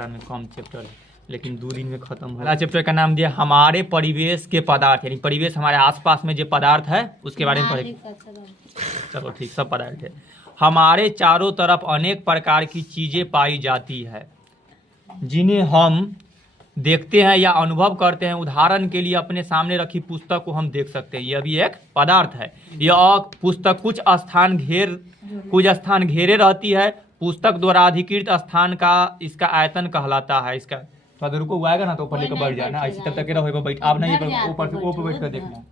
में कम चैप्टर है लेकिन 2 दिन में खत्म हो। चैप्टर का नाम दिया हमारे परिवेश के पदार्थ, यानी परिवेश हमारे आसपास में जो पदार्थ है उसके बारे में पढ़ेंगे। चलो ठीक, सब पदार्थ है। हमारे चारों तरफ अनेक प्रकार की चीजें पाई जाती है जिन्हें हम देखते हैं या अनुभव करते हैं। उदाहरण के लिए अपने सामने रखी पुस्तक को हम देख सकते हैं, यह भी एक पदार्थ है। यह पुस्तक कुछ स्थान घेरे रहती है। पुस्तक द्वारा अधिकृत स्थान का इसका आयतन कहलाता है। इसका थोड़ा देर रुको, आएगा ना तो ऊपर लेकर बढ़ जाना, ऐसे तब तक रहो बैठ। आप नहीं ऊपर से बैठ कर देखना,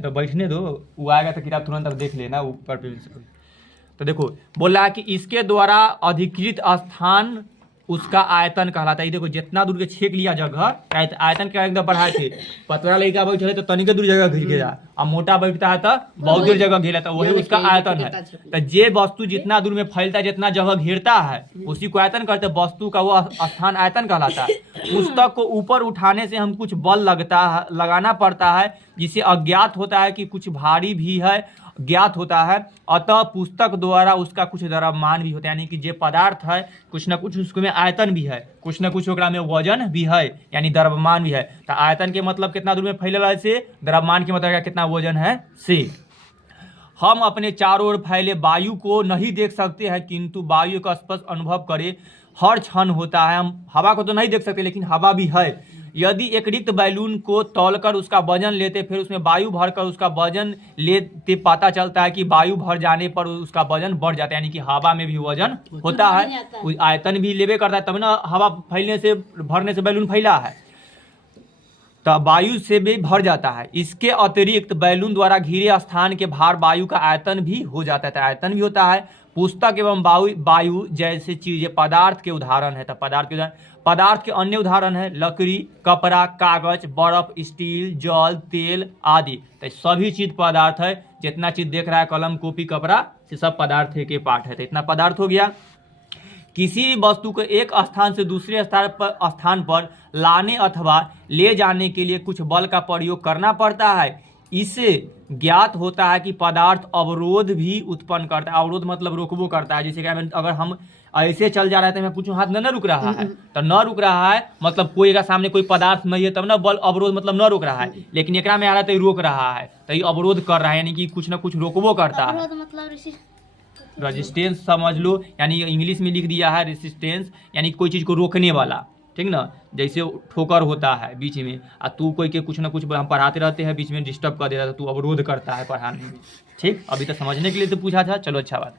तो बैठने दो, वो आएगा तो किताब तुरंत अब देख लेना ऊपर पे। तो देखो बोला कि इसके द्वारा अधिकृत स्थान उसका आयतन कहलाता है। देखो जितना दूर के छेक लिया जगह आयतन के एकदम बढ़ाए थे। पतला लड़का बैठे तो तनिक दूर जगह घिर गया, अब मोटा बैठता है तो बहुत दूर जगह घेरा, तो वही उसका आयतन है। तो जे वस्तु जितना दूर में फैलता है, जितना जगह घेरता है, उसी को आयतन कहते हैं। वस्तु का वो स्थान आयतन कहलाता है। पुस्तक को ऊपर उठाने से हम कुछ बल लगाना पड़ता है, जिसे अज्ञात होता है कि कुछ भारी भी है, ज्ञात होता है। अतः पुस्तक द्वारा उसका कुछ द्रव्यमान भी होता है, यानी कि जो पदार्थ है कुछ न कुछ उसमें आयतन भी है, कुछ न कुछ ओकरा में वजन भी है, यानी द्रव्यमान भी है। तो आयतन के मतलब कितना दूर में फैलल है से, द्रव्यमान के मतलब कितना वजन है से। हम अपने चारों ओर फैले वायु को नहीं देख सकते हैं, किंतु वायु का स्पष्ट अनुभव करे हर क्षण होता है। हम हवा को तो नहीं देख सकते लेकिन हवा भी है। यदि एक रिक्त बैलून को तौलकर उसका वजन लेते, फिर उसमें वायु भरकर उसका वजन लेते, पता चलता है कि वायु भर जाने पर उसका वजन बढ़ जाता है, यानी कि हवा में भी वजन होता है, आयतन भी लेवे करता है, तब ना हवा फैलने से भरने से बैलून फैला है, तो वायु से भी भर जाता है। इसके अतिरिक्त बैलून द्वारा घिरे स्थान के भार वायु का आयतन भी हो जाता है, आयतन भी होता है। पुस्तक एवं वायु जैसे चीजें पदार्थ के उदाहरण है। तो पदार्थ के अन्य उदाहरण है लकड़ी, कपड़ा, कागज, बर्फ, स्टील, जल, तेल आदि। तो सभी चीज पदार्थ है। जितना चीज देख रहा है कलम, कॉपी, कपड़ा, ये सब पदार्थ के पार्ट है। तो इतना पदार्थ हो गया। किसी भी वस्तु को एक स्थान से दूसरे स्थान पर लाने अथवा ले जाने के लिए कुछ बल का प्रयोग करना पड़ता है। इससे ज्ञात होता है कि पदार्थ अवरोध भी उत्पन्न करता है। अवरोध मतलब रोकबो करता है। जैसे कि अगर हम ऐसे चल जा रहे थे, मैं पूछूं हाथ न रुक रहा है, तो न रुक रहा है मतलब कोई का सामने कोई पदार्थ नहीं है, तब ना बल अवरोध मतलब न रुक रहा है। लेकिन एकरा में आ रहा है तो रोक रहा है, तो ये अवरोध कर रहा है, यानी कि कुछ ना कुछ रोकबो करता है। रेजिस्टेंस समझ लो, यानी इंग्लिश में लिख दिया है रेजिस्टेंस, यानी कोई चीज को रोकने वाला, ठीक ना। जैसे ठोकर होता है बीच में, और तू कोई के कुछ ना कुछ हम पढ़ाते रहते हैं, बीच में डिस्टर्ब कर देता है, तो तू अवरोध करता है पढ़ाने में। ठीक, अभी तो समझने के लिए तो पूछा था, चलो अच्छा बात।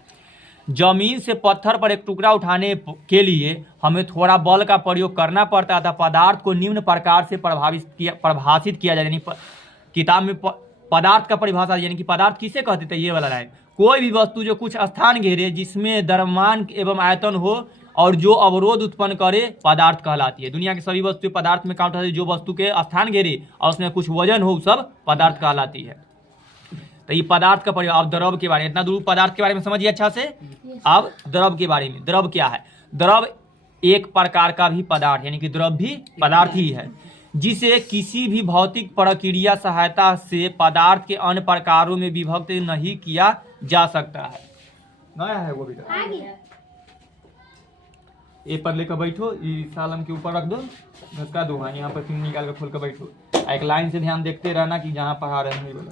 जमीन से पत्थर पर एक टुकड़ा उठाने के लिए हमें थोड़ा बल का प्रयोग करना पड़ता था। पदार्थ को निम्न प्रकार से परिभाषित किया जाए, यानी किताब में पदार्थ का परिभाषा, यानी कि पदार्थ किसे कहते थे, ये वाला है। कोई भी वस्तु जो कुछ स्थान घेरे, जिसमें द्रव्यमान एवं आयतन हो और जो अवरोध उत्पन्न करे, पदार्थ कहलाती है। दुनिया की सभी वस्तु पदार्थ में काउंट होती है। जो वस्तु के स्थान घेरे और उसमें कुछ वजन हो, सब पदार्थ कहलाती है। तो ये पदार्थ का परिभाषा। अब द्रव के बारे में, इतना दूर पदार्थ के बारे में समझिए अच्छा से। अब द्रव के बारे में, द्रव क्या है? द्रव एक प्रकार का भी पदार्थ, यानी कि द्रव भी पदार्थ ही है, जिसे किसी भी भौतिक प्रक्रिया सहायता से पदार्थ के अन्य प्रकारों में विभक्त नहीं किया जा सकता है। नया है वो भी। ए पर लेकर बैठो, इस सालम के ऊपर रख दो, धक्का दो, हाँ यहाँ पर फिर निकाल कर खोल कर बैठो। एक लाइन से ध्यान देखते रहना कि जहाँ पढ़ा रहे हैं बोला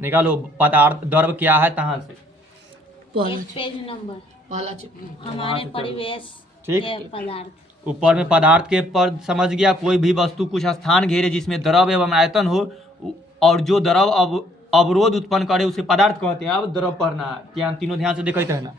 निकालो। पदार्थ द्रव क्या है, कहाँ से? पेज नंबर हमारे परिवेश के पदार्थ। ऊपर में पदार्थ के पर समझ गया। कोई भी वस्तु कुछ स्थान घेरे जिसमें द्रव एवं आयतन हो और जो द्रव अवरोध उत्पन्न करे, उसे पदार्थ कहते हैं। अब द्रव पढ़ना है, तीनों ध्यान से देखते रहना।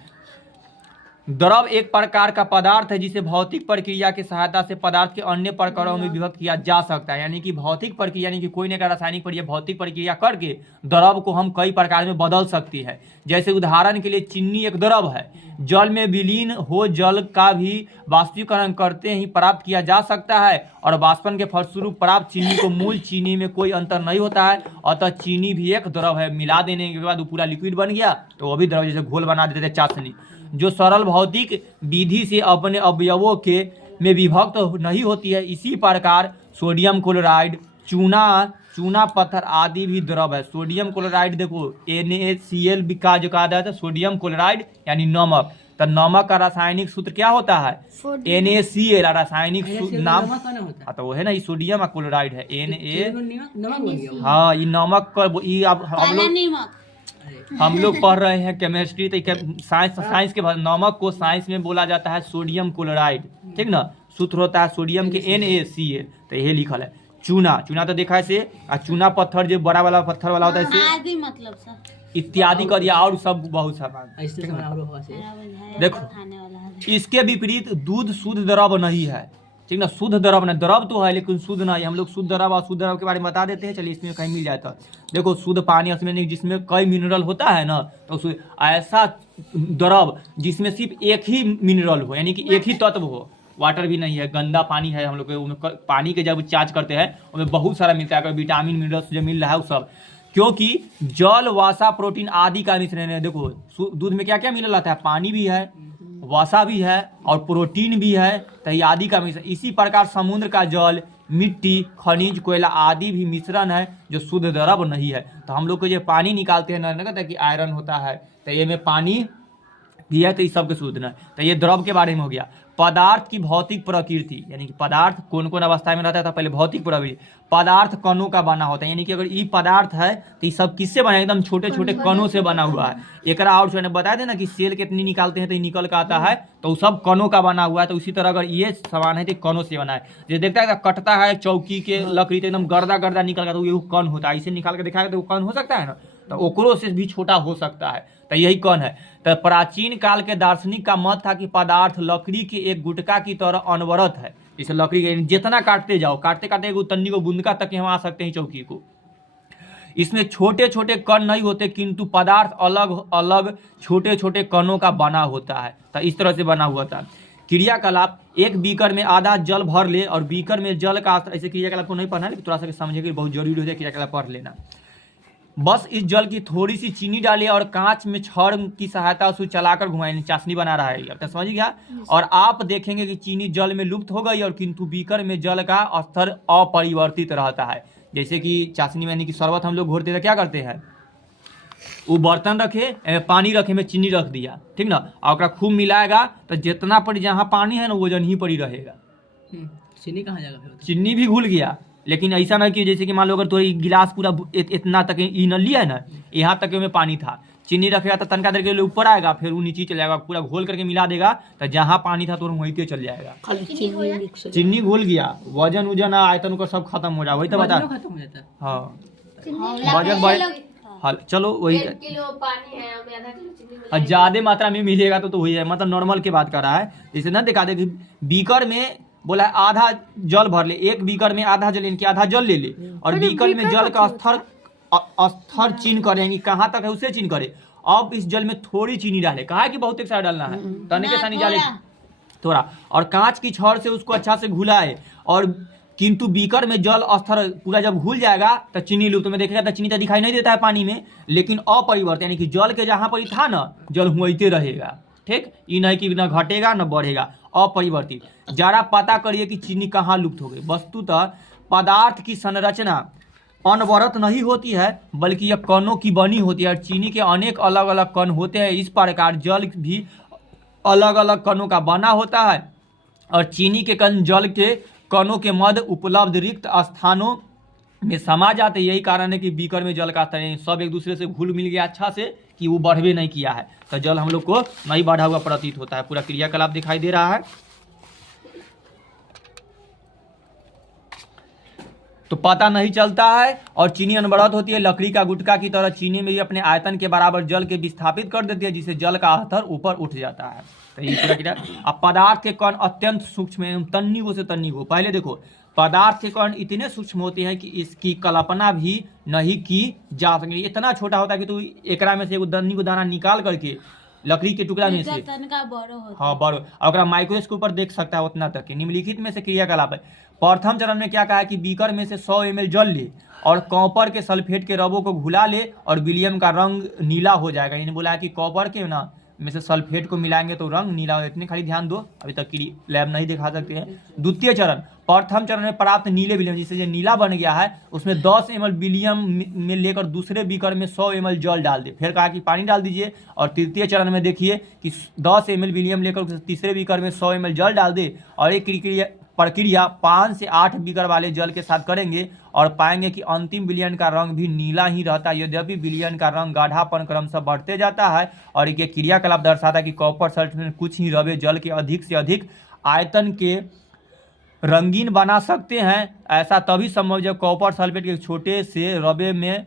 द्रव एक प्रकार का पदार्थ है जिसे भौतिक प्रक्रिया की सहायता से पदार्थ के अन्य प्रकारों में विभक्त किया जा सकता है। यानी कि भौतिक प्रक्रिया, यानी कि कोई न कोई रासायनिक प्रक्रिया, भौतिक प्रक्रिया करके द्रव को हम कई प्रकार में बदल सकती है। जैसे उदाहरण के लिए चीनी एक द्रव है। जल में विलीन हो जल का भी वाष्पीकरण करते ही प्राप्त किया जा सकता है, और वाष्पन के फलस्वरूप प्राप्त चीनी को मूल चीनी में कोई अंतर नहीं होता है। अतः चीनी भी एक द्रव है। मिला देने के बाद वो पूरा लिक्विड बन गया, तो वो भी द्रव, जैसे घोल बना देते थे चाशनी, जो सरल भौतिक विधि से अपने अवयवों के में विभक्त नहीं होती है। इसी प्रकार सोडियम क्लोराइड, चूना पत्थर आदि भी द्रव है। सोडियम क्लोराइड देखो NaCl का जो कहा जाता है सोडियम क्लोराइड यानी नमक। तो नमक का रासायनिक सूत्र क्या होता है NaCl। रासायनिक नाम हाँ तो वो है ना, ये सोडियम और क्लोराइड है Na। हाँ ये नमक का ये अब हम लोग पढ़ रहे हैं केमिस्ट्री, तो साइंस के बाद नमक को साइंस में बोला जाता है सोडियम क्लोराइड, ठीक ना। सूत्र होता है सोडियम के NaCl। तो यही लिखल है चूना। चूना तो देखा है से, और चूना पत्थर जो बड़ा वाला पत्थर वाला होता है आदि मतलब सर इत्यादि कर दिया और सब बहुत सामान। देखो इसके विपरीत दूध शुद्ध द्रव नहीं है, ठीक ना। शुद्ध द्रव नहीं, द्रव तो है लेकिन शुद्ध नहीं। हम लोग शुद्ध द्रव और शुद्ध द्रव के बारे में बता देते हैं, चलिए इसमें कहीं मिल जाता है। देखो शुद्ध पानी उसमें जिसमें कई मिनरल होता है ना, तो ऐसा द्रव जिसमें सिर्फ एक ही मिनरल हो यानी कि एक ही तत्व हो। वाटर भी नहीं है, गंदा पानी है। हम लोग पानी के जब चार्ज करते हैं उसमें बहुत सारा मिलता है, विटामिन मिनरल्स जो मिल रहा है वो सब, क्योंकि जल वसा प्रोटीन आदि का मिश्रण है। देखो दूध में क्या क्या मिनरल आता है, पानी भी है, वसा भी है और प्रोटीन भी है, तो ये आदि का मिश्रण। इसी प्रकार समुद्र का जल, मिट्टी, खनिज, कोयला आदि भी मिश्रण है जो शुद्ध द्रव नहीं है। तो हम लोग को जो पानी निकालते हैं ना कहता है कि आयरन होता है, तो ये में पानी भी है, तो इस सबके शुद्ध ना। तो ये द्रव के बारे में हो गया। पदार्थ की भौतिक प्रकृति यानी कि पदार्थ कौन कौन अवस्था में रहता है, तो पहले भौतिक प्रकृति। पदार्थ कणों का बना होता है, यानी कि अगर ये पदार्थ है तो ये सब किससे बना है, एकदम छोटे छोटे कणों से बना हुआ है। एक और मैंने बताया था ना कि सेल कितनी निकालते हैं तो ये निकल के आता है, तो सब कणों का बना हुआ है। तो उसी तरह अगर ये सामान है तो कणों से बना है। जो देखता है कटता है चौकी के लकड़ी तो एकदम गर्दा गर्दा निकल गया, तो ये कण होता है। इसे निकाल के दिखाएगा तो वो कण हो सकता है ना, तो ओकरो से भी छोटा हो सकता है, तो यही कण है। तो प्राचीन काल के दार्शनिक का मत था कि पदार्थ लकड़ी के एक गुटका की तरह अनवरत है। इसे लकड़ी के जितना काटते जाओ, काटते काटते एगो तन्नी को बुंदका तक हम आ सकते हैं चौकी को। इसमें छोटे छोटे कण नहीं होते, किंतु पदार्थ अलग अलग छोटे छोटे कणों का बना होता है। तो इस तरह से बना हुआ था। क्रियाकलाप, एक बीकर में आधा जल भर ले और बीकर में जल का, ऐसे क्रियाकलाप को नहीं पढ़ना है लेकिन थोड़ा सा समझे कि बहुत जरूरी हो जाए, क्रियाकलाप पढ़ लेना। बस इस जल की थोड़ी सी चीनी डालिए और कांच में छड़ की सहायता से चलाकर घुमाएं। चाशनी बना रहा है, अब समझ गया। और आप देखेंगे कि चीनी जल में लुप्त हो गई और किंतु बीकर में जल का स्तर अपरिवर्तित रहता है। जैसे कि चाशनी में यानी कि शरबत हम लोग घोरते थे, क्या करते हैं, वो बर्तन रखे, पानी रखे में चीनी रख दिया, ठीक ना, और खूब मिलाएगा तो जितना पर जहाँ पानी है ना वजन ही पर ही रहेगा। चीनी कहाँ जाएगा, चीनी भी घुल गया। लेकिन ऐसा नहीं कि जैसे कि मान लो अगर तो गिलास पूरा इतना तक ई न लिया है ना, यहाँ तक में पानी था, चीनी रखेगा तो तनका देर के लिए ऊपर आएगा, फिर वो नीचे चल जाएगा, पूरा घोल करके मिला देगा तो जहाँ पानी था तो वहीं पे चल जाएगा। चीनी घुल गया, वजन उजन आयतन का सब खत्म हो जाएगा। वही तो बता, खत्म हो जाता है। हाँ वजन बढ़, चलो वही ज्यादा मात्रा में मिलेगा तो वही है, मतलब नॉर्मल की बात कर रहा है। जैसे ना दिखा दे कि बीकर में बोला आधा जल भर ले, एक बीकर में आधा जल इनके आधा जल ले ले और बीकर में जल का स्तर चीन करेंगे, कहाँ तक है उसे चीन करे। अब इस जल में थोड़ी चीनी डाले, कहा है कि बहुत एक सारा डालना है, तने के सानी डाले थोड़ा, और कांच की छड़ से उसको अच्छा से घुलाए। और किंतु बीकर में जल स्तर पूरा जब घुल जाएगा तो चीनी लुप्त में देखेगा तो चीनी तो दिखाई नहीं देता है पानी में, लेकिन अपरिवर्तित यानी कि जल के जहाँ पर था ना जल हुआते रहेगा, ठीक। ये नहीं कि न घटेगा न बढ़ेगा, अपरिवर्तित। जरा पता करिए कि चीनी कहाँ लुप्त हो गई। वस्तुतः पदार्थ की संरचना अनवरत नहीं होती है बल्कि यह कणों की बनी होती है और चीनी के अनेक अलग अलग कण होते हैं। इस प्रकार जल भी अलग अलग कणों का बना होता है और चीनी के कण जल के कणों के मध्य उपलब्ध रिक्त स्थानों में समा जाते। यही कारण है कि बीकर में जल का स्तर सब एक दूसरे से घुल मिल गया अच्छा से कि वो बढ़वे नहीं किया है, तो जल हम लोग को नहीं बढ़ा हुआ प्रतीत होता है। पूरा क्रियाकलाप दिखाई दे रहा है। तो पता नहीं चलता है और चीनी अनवरत होती है। लकड़ी का गुटका की तरह चीनी में भी अपने आयतन के बराबर जल के विस्थापित कर देती है, जिससे जल का स्तर ऊपर उठ जाता है। तो ये पूरा क्रिया। अब पदार्थ के कण अत्यंत सूक्ष्म है, तन्नी को से तन्नी को। पहले देखो पदार्थ के कण इतने सूक्ष्म होते हैं कि इसकी कल्पना भी नहीं की जा सके। इतना छोटा होता है कि तू एकरा में से एगो तन्नी को दाना निकाल करके लकड़ी के टुकड़ा में से हाँ बड़ो और माइक्रोस्कोप पर देख सकता है उतना तक। निम्नलिखित में से क्रियाकलाप है। प्रथम चरण में क्या कहा है कि बीकर में से 100 ml जल ले और कॉपर के सल्फेट के रबों को घुला ले और विलियम का रंग नीला हो जाएगा। इन्हें बोला है कि कॉपर के ना में से सल्फेट को मिलाएंगे तो रंग नीला होगा। इतने खाली ध्यान दो, अभी तक की लैब नहीं दिखा सकते हैं। द्वितीय चरण, प्रथम चरण में प्राप्त नीले विलियम, जिससे जो नीला बन गया है उसमें 10 ml विलियम में लेकर दूसरे बीकर में 100 ml जल डाल दे। फिर कहा कि पानी डाल दीजिए। और तृतीय चरण में देखिए कि 10 ml विलियम लेकर तीसरे बीकर में 100 ml जल डाल दे और एक प्रक्रिया 5 से 8 बीकर वाले जल के साथ करेंगे और पाएंगे कि अंतिम विलयन का रंग भी नीला ही रहता है। यद्यपि विलयन का रंग गाढ़ापन क्रमशः बढ़ते जाता है और ये क्रियाकलाप दर्शाता है कि कॉपर सल्फेट में कुछ ही रवे जल के अधिक से अधिक आयतन के रंगीन बना सकते हैं। ऐसा तभी संभव जब कॉपर सल्फेट के छोटे से रवे में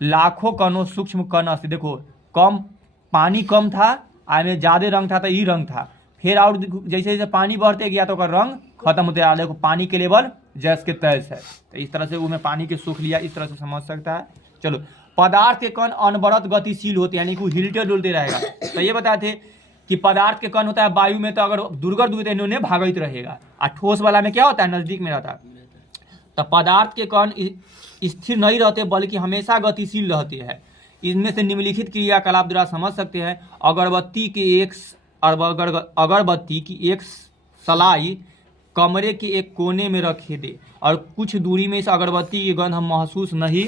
लाखों कणों सूक्ष्म कण अस्थित। देखो कम पानी कम था, आय में ज़्यादा रंग था तो ये रंग था। फिर और जैसे जैसे पानी बढ़ते गया तो रंग खत्म होते जा रहा है। देखो पानी के लेवल जैस के तैस है, तो इस तरह से वो में पानी के सूख लिया, इस तरह से समझ सकता है। चलो, पदार्थ के कण अनवरत गतिशील होते हैं, यानी कि हिलते डुलते रहेगा। तो ये बताए थे कि पदार्थ के कण होता है वायु में, तो अगर दुर्गत दूर इन्होंने भागित रहेगा। और ठोस वाला में क्या होता है, नजदीक में रहता है। तो पदार्थ के कण स्थिर नहीं रहते बल्कि हमेशा गतिशील रहते हैं। इनमें से निम्नलिखित क्रियाकलाप द्वारा समझ सकते हैं। अगरबत्ती की एक सलाई कमरे के एक कोने में रखे दे और कुछ दूरी में इस अगरबत्ती की गंध हम महसूस नहीं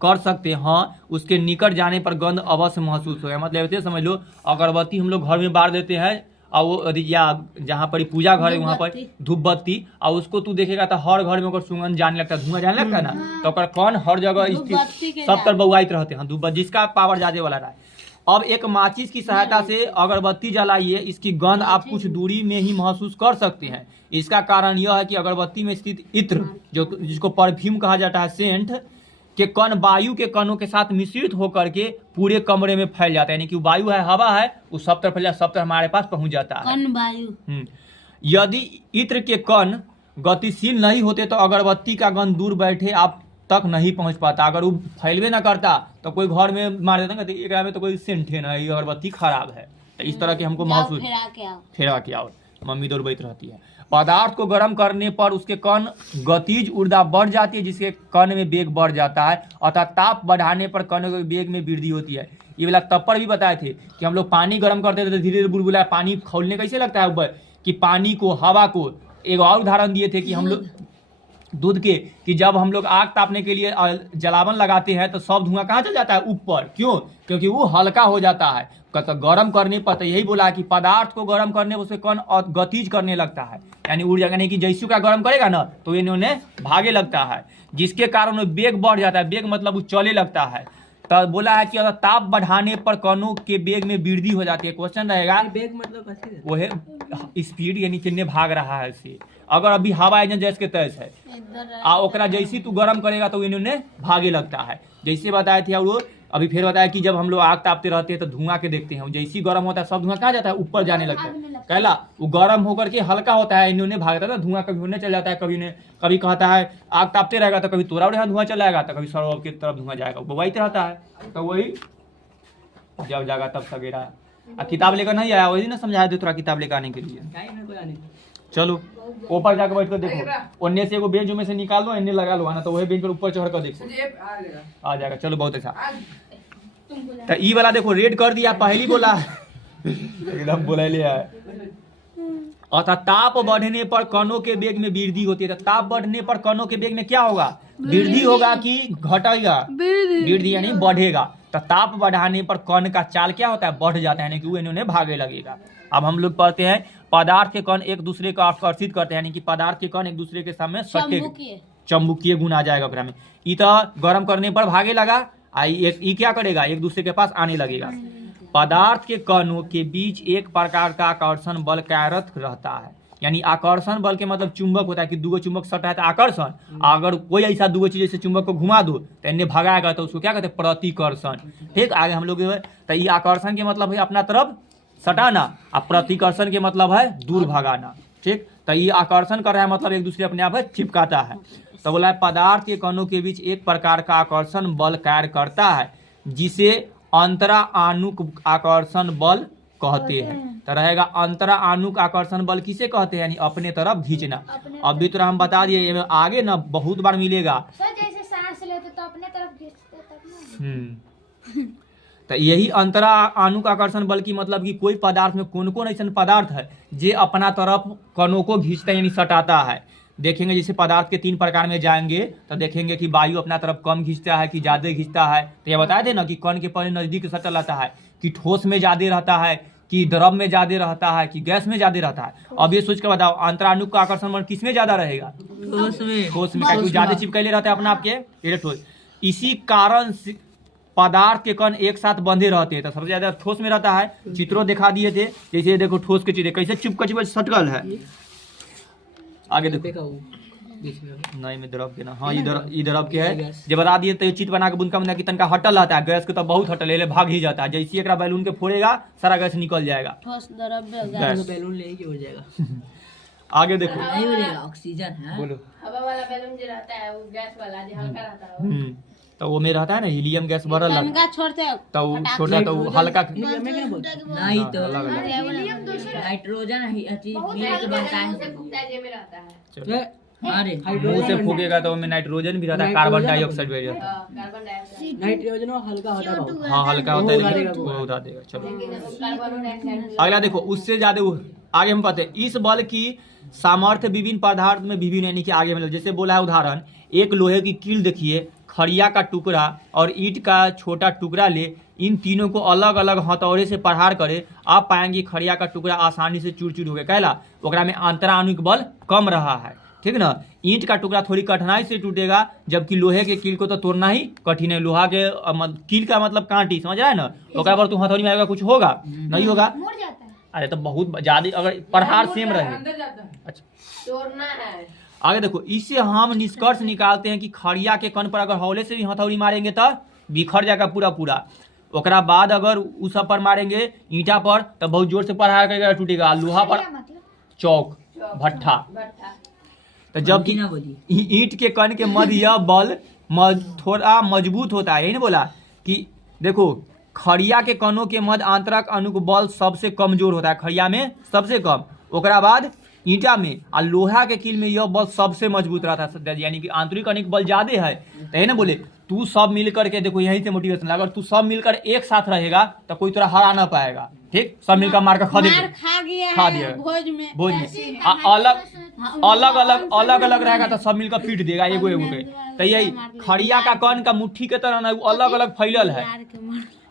कर सकते। हाँ, उसके निकट जाने पर गंध अवश्य महसूस होगा। मतलब ऐसे समझ लो, अगरबत्ती हम लोग घर में बार देते हैं और वो या जहाँ पर पूजा घर है वहाँ पर धूप बत्ती, और उसको तू देखेगा तो हर घर में ओकर सुगंध जाने लगता है, धुआं जाने लगता है ना। तो ओकर कौन हर जगह स्थित सब तर बउआइत रहते हैं धूप, जिसका पावर ज्यादा वाला रहा है। अब एक माचिस की सहायता से अगरबत्ती जलाइए, इसकी गंध आप कुछ दूरी में ही महसूस कर सकते हैं। इसका कारण यह है कि अगरबत्ती में स्थित इत्र, जो जिसको परफ्यूम कहा जाता है, सेंट के कण वायु के कणों के साथ मिश्रित होकर के पूरे कमरे में फैल जाता है। यानी कि वायु है, हवा है, वो सब तरफ फैल जाता है, सब तरफ हमारे पास पहुंच जाता है। कण वायु। यदि इत्र के कण गतिशील नहीं होते तो अगरबत्ती का गंध दूर बैठे आप तक नहीं पहुंच पाता। अगर वो फैलवे ना करता तो कोई घर में मार देता ना, एक में तो कोई सेंट है ना, ये अगरबत्ती खराब है। तो इस तरह के हमको महसूस फेरा के आओ, मम्मी दौड़बैत रहती है। पदार्थ को गर्म करने पर उसके कण गतिज ऊर्जा बढ़ जाती है, जिसके कण में वेग बढ़ जाता है। अर्थात ताप बढ़ाने पर कण के वेग में वृद्धि होती है। ये वाला तब पर भी बताए थे कि हम लोग पानी गर्म करते थे तो धीरे धीरे बुलबुला पानी खौलने कैसे लगता है ऊपर, कि पानी को, हवा को। एक और उदाहरण दिए थे कि हम लोग दूध के, कि जब हम लोग आग तापने के लिए जलावन लगाते हैं तो सब धुआं कहाँ चल जाता है, ऊपर। क्यों? क्योंकि वो हल्का हो जाता है। तो गर्म करने पर तो यही बोला कि पदार्थ को गर्म करने उसे कण गतिज करने लगता है, यानी ऊर्जा, यानी कि जैसे का गर्म करेगा ना तो इन्होंने भागे लगता है, जिसके कारण वेग बढ़ जाता है। वेग मतलब वो चले लगता है। तो बोला है कि अगर ताप बढ़ाने पर कणों के वेग में वृद्धि हो जाती है। क्वेश्चन रहेगा वेग मतलब वो है स्पीड, यानी कितने भाग रहा है उससे। अगर अभी हवा इंजन जैसे के तैस है आ ओकरा जैसे तू गर्म करेगा तो इन्होंने भागे लगता है, जैसे बताए थे। और वो अभी फिर बताया कि जब हम लोग आग तापते रहते हैं तो धुआं के देखते हैं, जैसे ही गर्म होता है सब धुआं कहाँ जाता है, ऊपर जाने लगता है। कहला वो गर्म होकर के हल्का होता है, इन्होंने भागता है, धुआं कभी होने चल जाता है, कभी कहता है आग तापते रहेगा तो कभी तोरा उड़ा धुआं चलाएगा तो कभी सौरभ की तरफ धुआं जाएगा, बवाइत रहता है। तो वही जब जागा तब सवेरा। किताब लेकर नहीं आया, वही ना समझाया दे थोड़ा किताब लेकर आने के लिए। चलो ऊपर जाकर बैठ कर देखो, ओन्ने से एगो बेंच में से निकाल लो, इन्ने लगा लो, ना तो वही बेंच पर ऊपर चढ़ कर देखो, आ जाएगा। चलो बहुत अच्छा। तो ई वाला देखो रेड कर दिया, पहली बोला एकदम बोला लिया है। अर्थात ताप बढ़ने पर कणों के वेग में वृद्धि होती है। तो ताप बढ़ने पर कणों के वेग में क्या होगा, वृद्धि होगा कि घटेगा, वृद्धि यानी बढ़ेगा। तो ताप बढ़ाने पर कण का चाल क्या होता है, बढ़ जाता है, यानी कि वो इन्होंने भागे लगेगा। अब हम लोग पढ़ते हैं पदार्थ के कण एक दूसरे को आकर्षित करते हैं, यानी कि पदार्थ के कण एक दूसरे के सामने सटे, चुंबकीय गुण आ जाएगा ओकरा में। ई तो गर्म करने पर भागे लगा, ई क्या करेगा, एक दूसरे के पास आने लगेगा। पदार्थ के कणों के बीच एक प्रकार का आकर्षण बल कार्यरत रहता है। यानी आकर्षण बल के मतलब चुंबक होता है कि दूगो चुंबक सटा है तो आकर्षण। अगर कोई ऐसा दूगो चीज जैसे चुंबक को घुमा दो तो इन्हें भगाएगा तो उसको क्या कहते हैं, प्रतिकर्षण। ठीक, आगे हम लोग तो ये आकर्षण के मतलब है अपना तरफ सटाना, और प्रतिकर्षण के मतलब है दूर भगाना। ठीक, तो ये आकर्षण कर रहा है मतलब एक दूसरे अपने आप चिपकाता है। तो बोला है पदार्थ के कणों के बीच एक प्रकार का आकर्षण बल कार्य करता है, जिसे अंतरा आणुक आकर्षण बल कहते हैं। तो रहेगा अंतरा आणुक आकर्षण बल किसे कहते हैं, यानी अपने तरफ खींचना। अब भी तो हम बता दिए, आगे ना बहुत बार मिलेगा। जैसे सांस लेते तो अपने तरफ खींचते तब ना। तो यही अंतरा आणुक आकर्षण बल की मतलब कि कोई पदार्थ में कौन कौन ऐसा पदार्थ है जे अपना तरफ कणों को खींचता है यानी सटाता है। देखेंगे जैसे पदार्थ के 3 प्रकार में जाएंगे तो देखेंगे कि वायु अपना तरफ कम खींचता है कि ज़्यादा खींचता है। तो ये बता दें ना कि कण के पहले नज़दीक सटल रहता है, कि ठोस में ज़्यादा रहता है, कि द्रव में ज़्यादा रहता है, कि गैस में ज़्यादा रहता है। अब ये सोच कर बताओ अंतराणु का आकर्षण बल किस में ज़्यादा रहेगा? ठोस में, क्योंकि ज़्यादा चिपकैले रहता है अपना आपके इलेक्ट्रोड। इसी कारण पदार्थ के कण एक साथ बंधे रहते हैं तो सबसे ज्यादा ठोस में रहता है। चित्रों दिखा दिए थे, जैसे देखो ठोस के चित्र कैसे चिपक सटकल है। आगे देखो नहीं में द्रव के ना, हाँ ये द्रव के है जब बता दिए तो चित्र बना के बुनका बना की तनका हटल रहता है, गैस के तो बहुत हटल ले भाग ही जाता है। जैसे एक बैलून के फोड़ेगा सारा गैस निकल जाएगा, ठोस द्रव्य बैलून ले ही हो जाएगा। आगे देखो नहीं हो जाएगा, ऑक्सीजन है। बोलो हवा वाला बैलून जो रहता है वो गैस वाला जो हल्का रहता है तो वो में रहता है ना हीलियम गैस भरल रहता तनका छोड़ते तो वो छोटा तो वो हल्का नहीं तो नाइट्रोजन चीज मिल के बनता है। चलो। अरे मुंह से फूकेगा तो उसमें नाइट्रोजन भी रहता है, कार्बन डाइऑक्साइड भी रहता है। कार्बन डाइऑक्साइड नाइट्रोजन हल्का होता है बहुत। हाँ हल्का होता है वो उड़ा देगा। चलो कार्बन डाइऑक्साइड अगला देखो उससे ज्यादा आगे हम पढ़ते हैं इस बल की सामर्थ्य विभिन्न पदार्थ में विभिन्न यानी कि आगे मतलब जैसे बोला है उदाहरण, एक लोहे की कील देखिए, खड़िया का टुकड़ा और ईंट का छोटा टुकड़ा ले, इन तीनों को अलग अलग हथौड़े से प्रहार करे, आप पाएंगे खड़िया का टुकड़ा आसानी से चूर चूर हो गया। कहला ओकरा में अंतराणुक बल कम रहा है, ठीक ना। ईंट का टुकड़ा थोड़ी कठिनाई से टूटेगा, जबकि लोहे के कील को तो तोड़ना ही कठिन है। लोहा के कील का मतलब कांटी, समझ रहा है ना। ओकरा पर तू हथौड़ी में आएगा कुछ होगा नहीं होगा। अरे तो बहुत ज्यादा अगर प्रहार सेम रहे। अच्छा तोड़ना है। आगे देखो इससे हम निष्कर्ष निकालते हैं कि खड़िया के कण पर अगर हौले से भी हथौड़ी मारेंगे तो बिखर जाएगा पूरा पूरा। ओकरा बाद अगर उस सब पर मारेंगे ईंटा पर तो बहुत जोर से प्रहार करेगा टूटेगा। लोहा पर चौक भट्ठा। तो जब ईंट के कण के मध्य यह बल थोड़ा मजबूत होता है, यही ना बोला कि देखो खड़िया के कणों के मध्य आंतरिक अणुक बल सबसे कमजोर होता है, खड़िया में सबसे कम, ओकरा बाद ईंटा में, और लोहा के कील में यह बल सबसे मजबूत रहता है, यानी कि आंतरिक अणुक बल ज्यादा है। तो ये ना बोले तू सब मिलकर के देखो यहीं से मोटिवेशन अगर तू सब मिलकर एक साथ रहेगा तो कोई तरह हरा ना पाएगा, ठीक। सब मिलकर मार कर खा दिया भोज में अलग अलग रहेगा तो सब मिलकर पीट देगा एगो एगो के। तो यही खड़िया का कण का मुट्ठी के तरह ना अलग अलग फैलल है,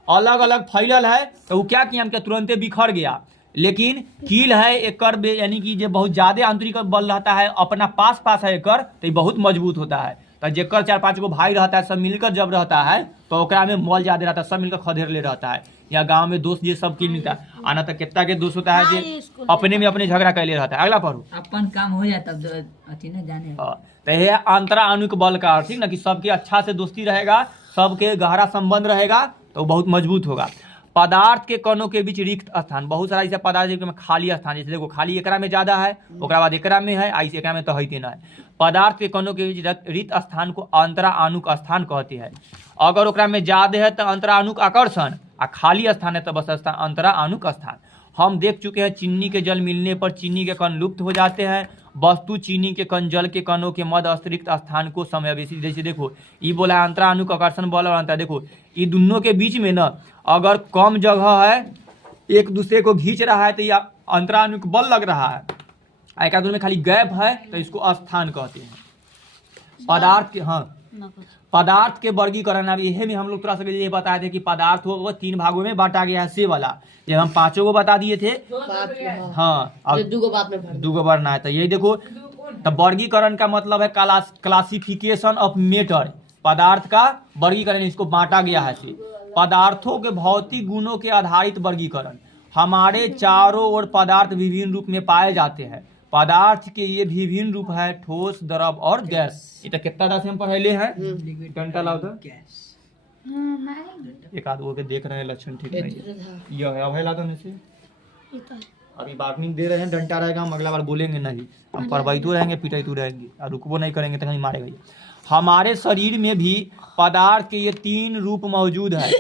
अलग अलग फैलल है। तो वो क्या किया हमके तुरंते बिखर गया। लेकिन कील है एकर यानी कि जो बहुत ज्यादा आंतरिक बल रहता है अपना पास पास है एकर तो बहुत मजबूत होता है। तो जेकर 4-5 गो भाई रहता है सब मिलकर जब रहता है तो ओकरा में मल ज्यादा रहता है, सब मिलकर खदेड़ले रहता है। या गांव में दोस्त ये सब कील मिलता है आना तो कितना के दोस्त होता है जो अपने में अपने झगड़ा कैले रहता है। अगला पढ़ो अपन काम हो जाता अथी न जाने। तो यह अंतराणुक बल का अर्थ, ठीक ना, कि सबके अच्छा से दोस्ती रहेगा, सबके गहरा संबंध रहेगा तो बहुत मजबूत होगा। पदार्थ के कणों के बीच रिक्त स्थान, बहुत सारा ऐसा पदार्थ में खाली स्थान, जैसे देखो खाली एकरा में ज्यादा है, ओकरा बाद एकरा में है, ऐसे एकरा में तो है ना है। पदार्थ के कणों के बीच रिक्त स्थान को अंतराणुक स्थान कहते हैं। अगर ओकरा में ज्यादा है तो अंतराणुक आकर्षण, और खाली स्थान है तो बस अंतराणुक स्थान। हम देख चुके हैं चीनी के जल मिलने पर चीनी के कण लुप्त हो जाते हैं। वस्तु चीनी के कण जल के कणों के मध्य अतिरिक्त स्थान को समावेशी, जैसे देखो ये बोला है अंतराणुक आकर्षण बल और अंतर, देखो ये दोनों के बीच में ना अगर कम जगह है एक दूसरे को खींच रहा है तो यह अंतराणुक बल लग रहा है। एक में खाली गैप है तो इसको स्थान कहते हैं। पदार्थ के पदार्थ के वर्गीकरण, अब यही में हम लोग थोड़ा सा ये बताए थे कि पदार्थ वो 3 भागों में बांटा गया है से वाला, जब हम 5 को बता दिए थे। हाँ अब 2 भरना है। तो यही देखो तो वर्गीकरण का मतलब है क्लासिफिकेशन ऑफ मैटर, पदार्थ का वर्गीकरण, इसको बांटा गया है से। पदार्थों के भौतिक गुणों के आधारित वर्गीकरण, हमारे चारों ओर पदार्थ विभिन्न रूप में पाए जाते हैं। पदार्थ के ये विभिन्न रूप है ठोस, द्रव और गैस। ये कितना दास हम पढ़ले हैं घंटा लाओ एक आध के देख रहे हैं लक्षण ठीक नहीं यह है। अब है लाता से अभी वार्निंग दे रहे हैं, डंटा रहेगा, हम अगला बार बोलेंगे नहीं, हम पढ़वाइतो रहेंगे पिटाइतो रहेंगे और रुकबो नहीं करेंगे तो कहीं मारेगा। हमारे शरीर में भी पदार्थ के ये 3 रूप मौजूद है,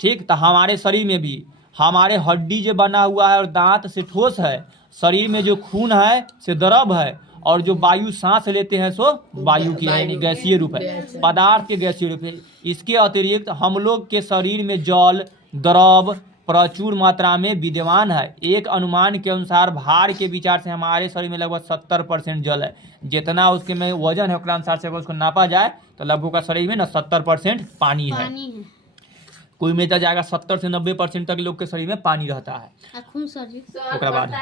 ठीक। तो हमारे शरीर में भी हमारे हड्डी जो बना हुआ है और दांत से ठोस है, शरीर में जो खून है से द्रव है, और जो वायु सांस लेते हैं सो वायु की यानी गैसीय रूप है, पदार्थ के गैसीय रूप है। इसके अतिरिक्त हम लोग के शरीर में जल, द्रव प्रचुर मात्रा में विद्यमान है। एक अनुमान के अनुसार भार के विचार से हमारे शरीर में लगभग 70% जल है। जितना उसके में वजन है उसके अनुसार से अगर उसको नापा जाए तो लगभग का शरीर में ना 70% पानी है। कोई में तो जाएगा 70 से 90% तक लोग के शरीर में पानी रहता है। खून शरीर ओकरा बाद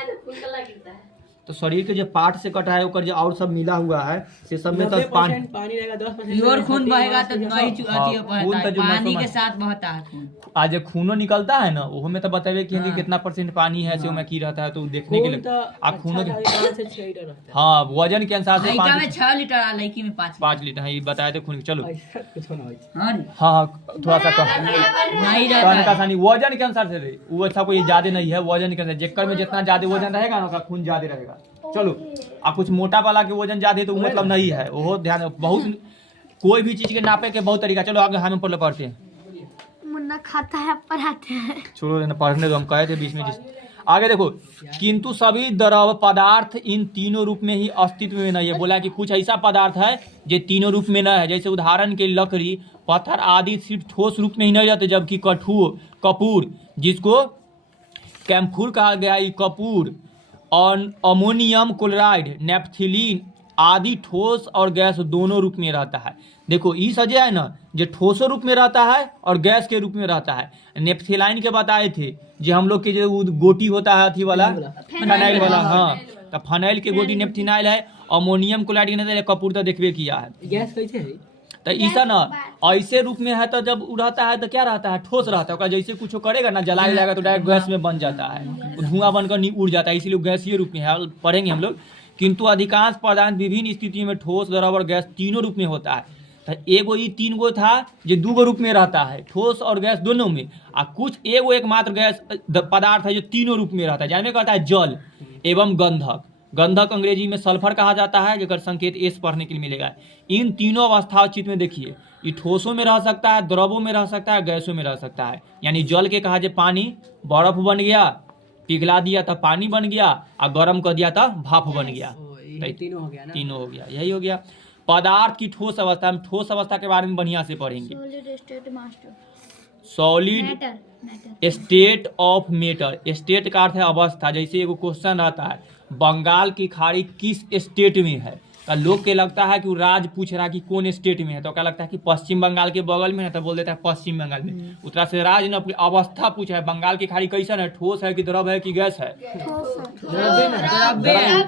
तो शरीर के जो पार्ट से कटा है ओकर जो और सब मिला हुआ है से सब में तो पानी रहेगा 10% प्योर खून बहेगा तो नहीं हाँ, खून तो जो पानी मौसम के है। साथ बहता है खून। आज जो खूनो निकलता है ना वो में तो बतावे कि कितना परसेंट पानी है से में की रहता है तो देखने के लिए आ खूनो के 5 से 6 लीटर रहता हाँ वजन के अनुसार से लड़का में 6 लीटर आ लड़की में 5 5 लीटर है ये बताए थे खून चलो है। ऐसा कुछ ना होई। हाँ रे। हाँ थोड़ा सा कम नहीं रहता कहने का है। सानी वजन के अनुसार से रे वो अच्छा कोई ज्यादा नहीं है वजन के अनुसार जेकर में जितना ज्यादा वजन रहेगा ना उसका खून ज्यादा रहेगा। चलो आ कुछ मोटा वाला के वजन ज्यादा तो मतलब नहीं है वो ध्यान बहुत कोई भी चीज के नापे के बहुत तरीका। चलो आगे हम पढ़ते हैं। मुन्ना खाता है पढ़ाते हैं। छोड़ो ना पढ़ने दो हम कहे थे 20 मिनट आगे देखो। किंतु सभी द्रव पदार्थ इन तीनों रूप में ही अस्तित्व में नहीं है। बोला कि कुछ ऐसा पदार्थ है जो तीनों रूप में न है। जैसे उदाहरण के लकड़ी पत्थर आदि सिर्फ ठोस रूप में ही नहीं रहते जबकि कपूर जिसको कैम्फूर कहा गया है कपूर और अमोनियम क्लोराइड नेप्थिलीन आदि ठोस और गैस दोनों रूप में रहता है। देखो ये सजा है ना जो ठोसो रूप में रहता है और गैस के रूप में रहता है। नेप्थिलाइन के बताए थे जो हम लोग के जो गोटी होता है अथी वाला फिनाइल वाला हाँ तो फिनाइल के गोटी नेप्थिनाइल है। अमोनियम क्लोराइड के कपूर तो देखबे किया है। गैस कैसे है? तो ऐसा ना ऐसे रूप में है तो जब रहता है तो क्या रहता है ठोस रहता है। जैसे कुछ करेगा ना जलाया जाएगा तो डायरेक्ट गैस में बन जाता है धुआं बनकर उड़ जाता है इसीलिए गैसीय रूप में है पढ़ेंगे हम लोग। किंतु अधिकांश पदार्थ विभिन्न स्थितियों में ठोस द्रव और गैस तीनों रूप में होता है। तो एगो ये 3 गो था जो 2 गो रूप में रहता है ठोस और गैस दोनों में। और कुछ एगो एकमात्र गैस पदार्थ है जो तीनों रूप में रहता है जानवे करता है जल एवं गंधक। गंधक अंग्रेजी में सल्फर कहा जाता है जिसका संकेत एस पढ़ने के लिए मिलेगा। इन तीनों अवस्थाओं चित्त में देखिए ये ठोसों में रह सकता है द्रवों में रह सकता है गैसों में रह सकता है। यानी जल के कहा जो पानी बर्फ बन गया पिघला दिया तो पानी बन गया और गर्म कर दिया तो भाप बन गया। तीनों हो गया ना? तीनों हो गया यही हो गया। पदार्थ की ठोस अवस्था में ठोस अवस्था के बारे में बढ़िया से पढ़ेंगे। Solid state of matter state का अर्थ है अवस्था। जैसे एगो क्वेश्चन रहता है बंगाल की खाड़ी किस स्टेट में है तो लोग के लगता है कि वो राज पूछ रहा है कि कौन स्टेट में है तो क्या लगता है कि पश्चिम बंगाल के बगल में है तो बोल देता है पश्चिम बंगाल में। उतना से राज ने अपनी अवस्था पूछा है बंगाल की खाड़ी कैसन है ठोस है कि द्रव है कि गैस है।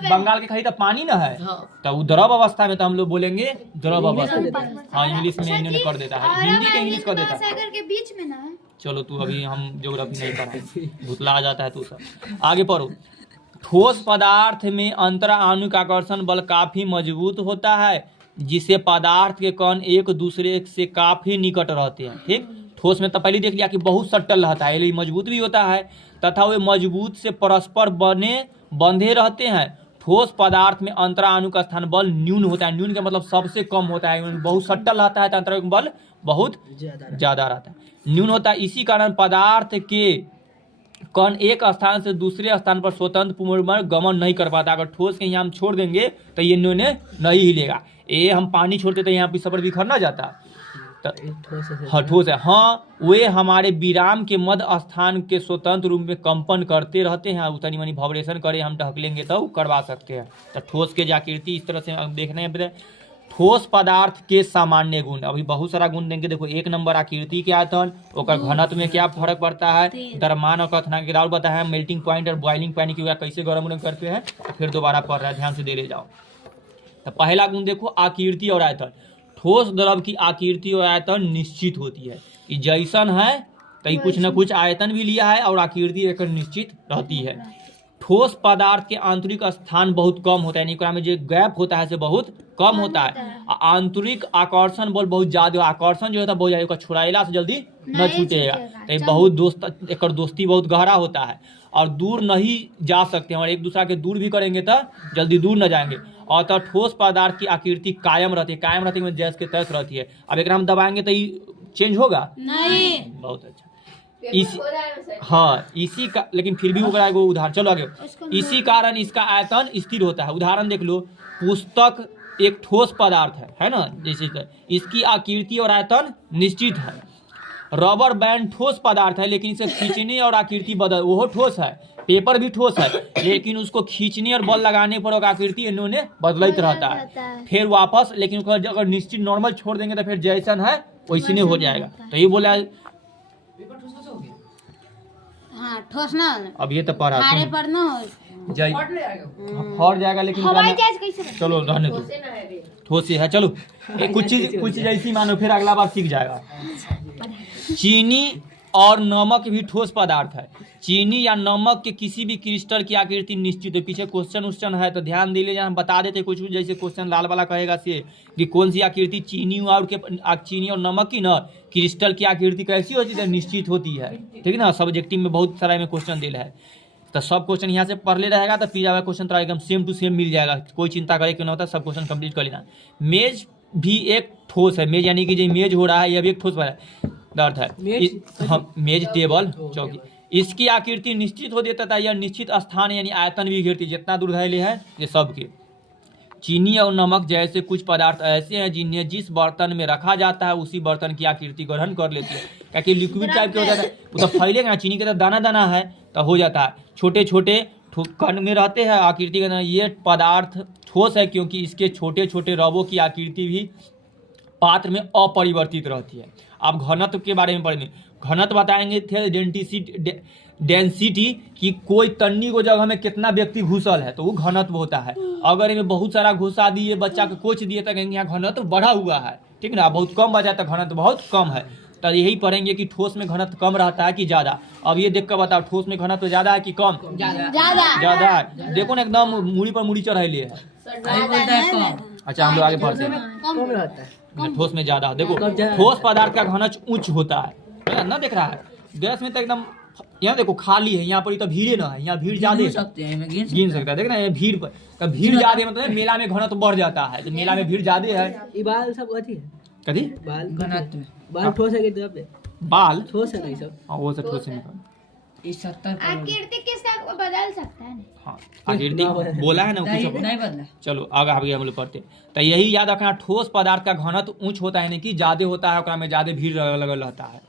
बंगाल की खाड़ी तो पानी ना है तो वो द्रव अवस्था में तो हम लोग बोलेंगे द्रव अवस्था। हाँ इंग्लिश में इन्होंने कर देता है हिंदी का इंग्लिश कर देता है। के बीच में ना है। चलो तू अभी हम ज्योग्राफी नहीं पढ़ाए भुतला आ जाता है तू सब आगे पढ़ो। ठोस पदार्थ में अंतराणुक आकर्षण बल काफी मजबूत होता है जिससे पदार्थ के कण एक दूसरे से काफी निकट रहते हैं। ठीक ठोस में तो पहले देख लिया कि बहुत सट्टल रहता है ये मजबूत भी होता है तथा वे मजबूत से परस्पर बंधे रहते हैं। ठोस पदार्थ में अंतराणुक स्थान बल न्यून होता है। न्यून का मतलब सबसे कम होता है। बहुत सट्टल रहता है तो अंतराणुक बल बहुत ज्यादा रहता है न्यून होता है। इसी कारण पदार्थ के कण एक स्थान से दूसरे स्थान पर स्वतंत्र पूर्ण गमन नहीं कर पाता। अगर ठोस के यहाँ हम छोड़ देंगे तो ये इन्होंने नहीं हिलेगा। ये हम पानी छोड़ते तो यहाँ पे सफर बिखर ना जाता तो हाँ ठोस है। हाँ वे हमारे विराम के मध्य स्थान के स्वतंत्र रूप में कंपन करते रहते हैं। उतनी मनी वाइब्रेशन करे हम ढकलेंगे तो करवा सकते हैं। तो ठोस के जाकृति इस तरह से देखने में ठोस पदार्थ के सामान्य गुण अभी बहुत सारा गुण देंगे। देखो 1 नंबर आकृति के आयतन और घनत्व में क्या फर्क पड़ता है द्रव्यमान और कथना के राउल बताया है मेल्टिंग पॉइंट और बॉइलिंग पॉइंट की कैसे गर्म करते हैं फिर दोबारा पढ़ रहा है ध्यान से दे ले जाओ। तो पहला गुण देखो आकृति और आयतन। ठोस द्रव की आकृति और आयतन निश्चित होती है कि जैसन है तो कुछ न कुछ आयतन भी लिया है और आकृति एक निश्चित रहती है। ठोस पदार्थ के आंतरिक स्थान बहुत कम होता है यानी में जो गैप होता है से बहुत कम होता है। आंतरिक आकर्षण बल बहुत ज्यादा आकर्षण जो होता है बहुत ज्यादा छुड़ाइला से जल्दी न छूटेगा तो बहुत एक दोस्ती बहुत गहरा होता है और दूर नहीं जा सकते और एक दूसरा के दूर भी करेंगे तो जल्दी दूर न जाएंगे। और तो ठोस पदार्थ की आकृति कायम रहती है जैस के तैस रहती है। अब एक हम दबाएंगे तो ये चेंज होगा नहीं। बहुत अच्छा इसी का लेकिन फिर भी वो उदाहरण चलो आगे। इसी कारण इसका आयतन स्थिर होता है। उदाहरण देख लो पुस्तक एक ठोस पदार्थ है ना जैसे इसकी आकृति और आयतन निश्चित है रबर बैंड ठोस पदार्थ है, लेकिन इसे खींचने और आकृति बदल, वो ठोस है, पेपर भी ठोस है, लेकिन उसको खींचने और बल लगाने पर वो आकृति इन्होंने बदलत रहता है फिर वापस, लेकिन उसको अगर निश्चित नॉर्मल छोड़ देंगे तो फिर जैसन है वैसे नहीं हो जाएगा। तो ये बोला हाँ ठोस ना होला। अब ये तो पढ़ा खारे पर ना हो जाए फट जाएगा, लेकिन हवाई जहाज कैसे बनता चलो रहने दो, ठोस ही है। चलो कुछ चीज ऐसी मानो, फिर अगला बार सीख जाएगा। चीनी और नमक भी ठोस पदार्थ है। चीनी या नमक के किसी भी क्रिस्टल की आकृति निश्चित है। पीछे क्वेश्चन है तो ध्यान दे लीजिए, हम बता देते कुछ, जैसे क्वेश्चन लाल वाला कहेगा से कि कौन सी आकृति चीनी और नमक की ना क्रिस्टल की आकृति कैसी होती है, निश्चित होती है। ठीक है ना, सब्जेक्टिव में बहुत सारा में क्वेश्चन दिया है, तो सब क्वेश्चन यहाँ से पढ़ ले रहेगा तो फिर जाएगा क्वेश्चन तो एकदम सेम टू सेम मिल जाएगा, कोई चिंता करे क्यों ना होता, सब क्वेश्चन कंप्लीट कर लेना। मेज भी एक ठोस है। मेज यानी कि जो मेज हो रहा है यह भी एक ठोस पदार्थ है। मेज टेबल चौकी, इसकी आकृति निश्चित हो देता है, यह निश्चित स्थान यानी आयतन भी घेरती है, जितना दूर धैर्य है ये सबके। चीनी और नमक जैसे कुछ पदार्थ ऐसे हैं जिन्हें जिस बर्तन में रखा जाता है उसी बर्तन की आकृति ग्रहण कर लेती है, क्योंकि लिक्विड टाइप के हो जाता है, वो तो फैलेगा ना, चीनी के तो दाना दाना है तो हो जाता है, छोटे छोटे कण में रहते हैं आकृति का। ये पदार्थ ठोस है क्योंकि इसके छोटे छोटे रबों की आकृति भी पात्र में अपरिवर्तित रहती है। अब घनत्व के बारे में पढ़ेंगे, घनत्व बताएंगे थे डेंसिटी कि कोई तन्नी को जगह में कितना व्यक्ति घुसल है तो वो घनत्व होता है। अगर इनमें बहुत सारा घुसा दिए, बच्चा को कोच दिए तो कहेंगे यहाँ घनत्व बढ़ा हुआ है, ठीक ना, बहुत कम बचा तो घनत्व बहुत कम है। तो यही पढ़ेंगे कि ठोस में घनत्व कम रहता है कि ज्यादा। अब ये देख कर बताओ ठोस में घनत्व ज्यादा है कि कम? ज्यादा है। देखो ना एकदम मूड़ी पर मूड़ी चढ़ाई लिए है। अच्छा हम लोग आगे बढ़ते हैं, कम रहता है, ठोस में ज्यादा। देखो ठोस पदार्थ का घनत्व उच्च होता है ना, देख रहा है, गैस में तो एकदम, यहाँ देखो खाली है, यहाँ पर तो भीड़ ना है, यहाँ भीड़ ज्यादा गिन सकता है, देख ना ये भीड़ पर, भीड़ ज्यादा मतलब मेला में घनत्व बढ़ जाता है, तो मेला में भीड़ ज्यादा है। ये बाल सब अथी है, कथी बाल घनत्व, बाल ठोस है कि पे बाल ठोस है नहीं सब, हाँ वो सब ठोस है। आकृति किसका बदल सकता है? हाँ आकृति बोला है ना कुछ नहीं बदला। चलो आगे हम लोग पढ़ते। तो यही याद रखना, ठोस पदार्थ का घनत्व उच्च होता है, यानी कि ज्यादा होता है, में ज्यादा भीड़ लगल रहता है।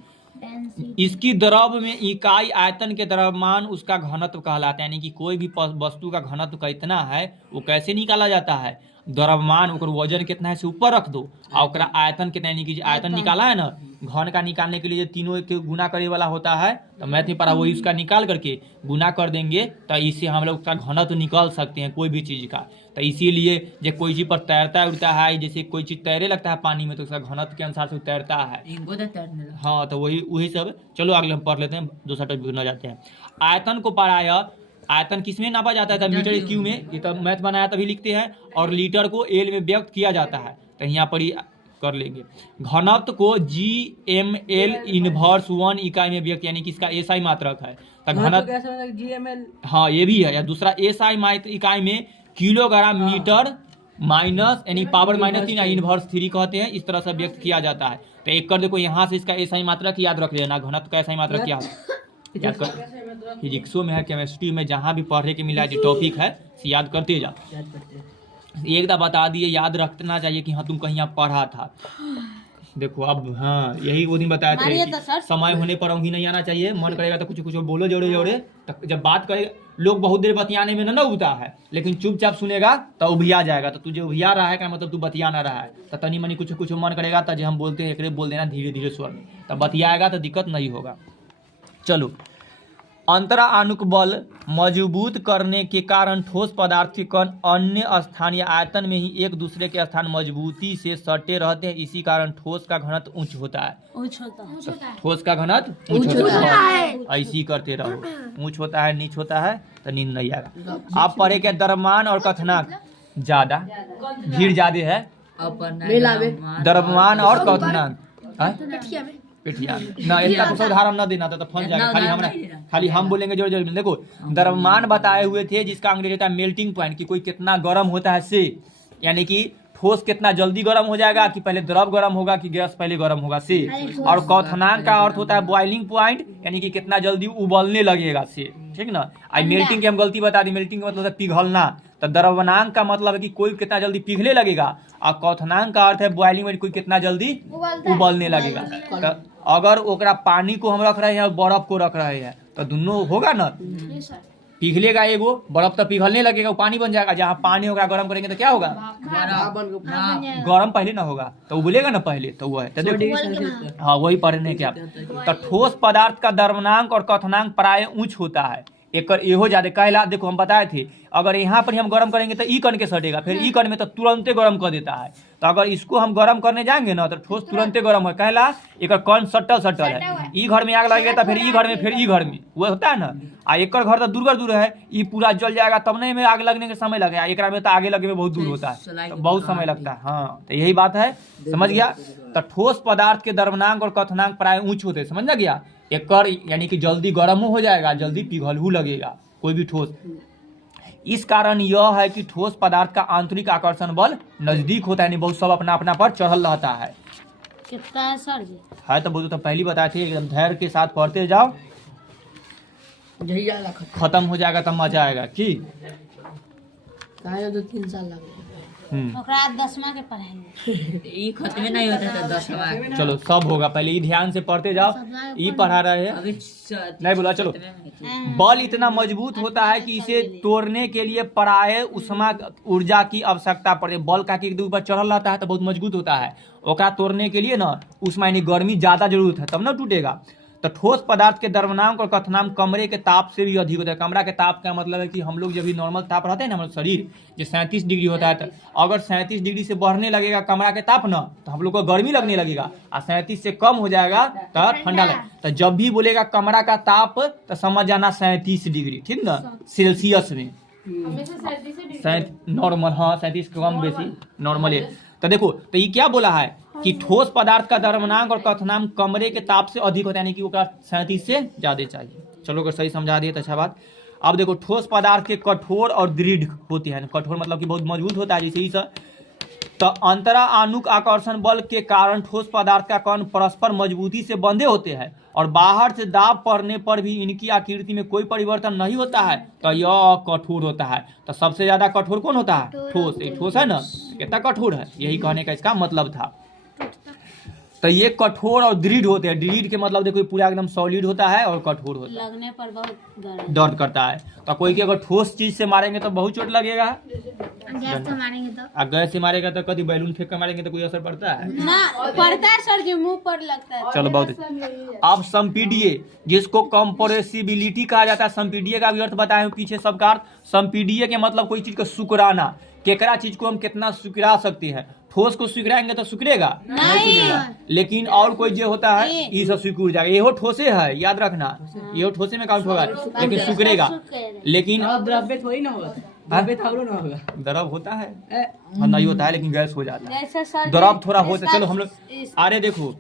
इसकी द्रव में इकाई आयतन के द्रव्यमान उसका घनत्व कहलाता है, यानी कि कोई भी वस्तु का घनत्व कितना है वो कैसे निकाला जाता है, द्रव्यमान ओकर वजन कितना है से ऊपर रख दो और ओकरा आयतन कितना, यानी कि आयतन निकाला है ना, घन का निकालने के लिए तीनों के गुना करे वाला होता है, तो मैथ में पढ़ा वही उसका निकाल करके गुना कर देंगे तो इससे हम लोग उसका घनत्व निकाल सकते हैं कोई भी चीज़ का। तो इसीलिए जब कोई चीज़ पर तैरता उड़ता है, जैसे कोई चीज़ तैरे लगता है पानी में तो उसका घनत्व के अनुसार से तैरता है। हाँ तो वही सब। चलो अगले हम पढ़ लेते हैं, दूसरा टॉपिक न जाते हैं। आयतन को पढ़ाया, आयतन किसमें नापा जाता है? मीटर क्यू में, ये तो मैथ बनाया तभी लिखते हैं, और लीटर को एल में व्यक्त किया जाता है, तो यहाँ पर ही कर लेंगे। घनत्व को GML इनवर्स 1 इकाई में व्यक्त, यानी कि इसका SI मात्रक है, तो घनत्व GML, हाँ ये भी है, या दूसरा SI इकाई में किलोग्राम मीटर माइनस यानी पावर -3 या इनवर्स 3 कहते हैं, इस तरह से व्यक्त किया जाता है। तो एक कर देखो यहाँ से इसका SI मात्रक याद रख लेना, घनत्व का SI मात्रक क्या है याद कर, फिजिक्सो में है, केमिस्ट्री में, जहाँ भी पढ़ने के मिला जो टॉपिक है याद करते जा। एक दफा बता दिए, याद रखना चाहिए कि हाँ तुम कहीं यहाँ पढ़ा था। देखो अब हाँ यही वो दिन बताया था, समय होने पर भी नहीं आना चाहिए, मन करेगा तो कुछ बोलो जोड़े तो जब बात करेगा, लोग बहुत देर बतियाने में ना उबता है, लेकिन चुपचाप सुनेगा तो उबिया जाएगा। तो तुझे उबिया रहा है क्या मतलब तू बतिया ना रहा है, तो तनी मनी कुछ मन करेगा तो जो हम बोलते हैं एक बोल देना धीरे धीरे स्वर में, तब बतियाएगा तो दिक्कत नहीं होगा। चलो, अंतरानुक बल मजबूत करने के कारण ठोस पदार्थ के कण अन्य स्थान या आयतन में ही एक दूसरे के स्थान मजबूती से सटे रहते हैं, इसी कारण ठोस का घनत्व उच्च होता है। ठोस का घनत्व उच्च होता है, ऐसी करते रहो, ऊंच होता है नीच होता है तो नींद नहीं आएगा। आप पढ़े क्या द्रव्यमान और कथनांक ज्यादा, भीड़ ज्यादा है, द्रव्यमान और कथनांक पेटिया ना, इसका कुछ उदाहरण न देना तो फंस जाएगा, खाली हम बोलेंगे जोर जोर में। देखो द्रव्यमान बताए हुए थे जिसका अंग्रेजी होता है मेल्टिंग पॉइंट, कि कोई कितना गर्म होता है से, यानी कि ठोस कितना जल्दी गर्म हो जाएगा, कि पहले द्रव गर्म होगा कि गैस पहले गर्म होगा से। और क्वथनांक का अर्थ होता है बॉइलिंग पॉइंट, यानी कि कितना जल्दी उबलने लगेगा से, ठीक ना। आई मेल्टिंग की हम गलती बता दी, मेल्टिंग का मतलब पिघलना, तो द्रवनांक का मतलब है कि कोई कितना जल्दी पिघले लगेगा, और क्वथनांक का अर्थ है बॉइलिंग में कोई कितना जल्दी उबलने लगेगा। तो अगर ओकरा पानी को हम रख रहे हैं और बर्फ को रख रहे हैं तो दोनों होगा ना, पिघलेगा एगो, बर्फ तो पिघलने लगेगा, वो पानी बन जाएगा। जहाँ पानी होगा गर्म करेंगे तो क्या होगा, गर्म पहले ना होगा तो उबलेगा ना पहले, तो वो है। तो देखो हाँ वही पढ़ने के आप। तो ठोस पदार्थ का द्रवनांक और क्वथनांक प्राय उच्च होता है, एक एहो ज्यादा कहला। देखो हम बताए थे अगर यहाँ पर हम गर्म करेंगे तो ई कण के सटेगा, फिर ई कण में तो तुरंते गर्म कर देता है। तो अगर इसको हम गर्म करने जाएंगे ना तो ठोस तुरंते गर्म है, कहला एक कण सटल है। ई घर में आग लगेगा तो फिर ई घर में, फिर ई घर में, वो होता है ना। आ एक घर तो दूर है, ई पूरा जल जाएगा तब नहीं में आग लगने के समय लगेगा, एक में तो आगे लगे में बहुत दूर होता है, तो बहुत समय लगता है। हाँ तो यही बात है, समझ गया। तो ठोस पदार्थ के द्रवनांक और क्वथनांक प्राय उच्च होते, समझ ना गया। एक यानी कि जल्दी गर्म हो जाएगा, जल्दी पिघलू लगेगा कोई भी ठोस। इस कारण यह है कि ठोस पदार्थ का आंतरिक आकर्षण बल नजदीक होता है, यानी बहुत सब अपना अपना पर चढ़ल रहता है। कितना है सर जी? है तो बहुत तो पहली बताए थे, एकदम धैर्य के साथ पढ़ते जाओ, खत्म हो जाएगा तब मजा आएगा कि 2-3 साल लगे। ओकरा 10वां के पढ़ाएंगे। ये खत्म नहीं होता था 10वां। चलो सब होगा, पहले ये ध्यान से पढ़ते जाओ, ये पढ़ा रहे हैं अभी नहीं बोला। चलो बल इतना मजबूत होता है कि इसे तोड़ने के लिए पराय उष्मा ऊर्जा की आवश्यकता पड़े। बल का एक ऊपर चढ़ल रहता है तो बहुत मजबूत होता है, ओकरा तोड़ने के लिए ना उष्मा यानी गर्मी ज्यादा जरूरत है तब ना टूटेगा। तो ठोस पदार्थ के द्रवनांक और क्वथनांक कमरे के ताप से भी अधिक होता है। कमरा के ताप का मतलब है कि हम लोग जब भी नॉर्मल ताप रहते हैं ना, हमारा शरीर जो 37 डिग्री होता है, तो अगर 37 डिग्री से बढ़ने लगेगा कमरा के ताप ना तो हम लोग को गर्मी लगने लगेगा, और 37 से कम हो जाएगा तो ठंडा लगेगा। तो जब भी बोलेगा कमरा का ताप तो समझ जाना 37 डिग्री, ठीक ना, सेल्सियस में नॉर्मल। हाँ 37 कम बेसी नॉर्मल है। तो देखो तो ये क्या बोला है कि ठोस पदार्थ का द्रवनांक और क्वथनांक कमरे के ताप से अधिक होता है, यानी कि वो 37 से ज्यादा चाहिए। चलो अगर सही समझा दिए तो अच्छा बात। अब देखो ठोस पदार्थ के कठोर और दृढ़ होते हैं, कठोर मतलब कि बहुत मजबूत होता है, जैसे ही सर। तो अंतरा आणुक आकर्षण बल के कारण ठोस पदार्थ का कण परस्पर मजबूती से बंधे होते हैं और बाहर से दाब पड़ने पर भी इनकी आकृति में कोई परिवर्तन नहीं होता है, तो यह कठोर होता है। तो सबसे ज्यादा कठोर कौन होता है, ठोस। ये ठोस है ना, कितना कठोर है, यही कहने का इसका मतलब था। तो ये कठोर और दृढ़ होते हैं। दृढ़ के मतलब देखो पूरा एकदम सॉलिड होता है, और कठोर होता है लगने पर बहुत दर्द करता है। तो कोई की अगर ठोस चीज से मारेंगे तो बहुत चोट लगेगा, गैस से मारेंगे तो गैस से मारेगा तो कभी बैलून फेंक कर मारेंगे तो कोई असर पड़ता है ना, पड़ता है सर जी, मुंह पर लगता है। चलो बहुत। अब संपीडीय, जिसको कंप्रेसिबिलिटी कहा जाता है, संपीडीय का भी अर्थ बताए पीछे सबका अर्थ। संपीडीय के मतलब कोई चीज को सुकराना, केकरा चीज को हम कितना सुकरा सकते हैं। ठोस को सुकराएंगे तो सुकरेगा नहीं सुकरेगा, लेकिन और कोई जो होता है ये सब सिकुड़ जाएगा। ये ठोसे है, याद रखना, ये ठोसे में काउंट होगा, लेकिन सुकरेगा। लेकिन द्रव्य थोड़ी ना होगा, द्रव्य थोड़ा ना होगा, द्रव होता है नहीं होता है, लेकिन गैस हो जाता है। जैसे सर द्रव थोड़ा होता है। चलो हम लोग, अरे देखो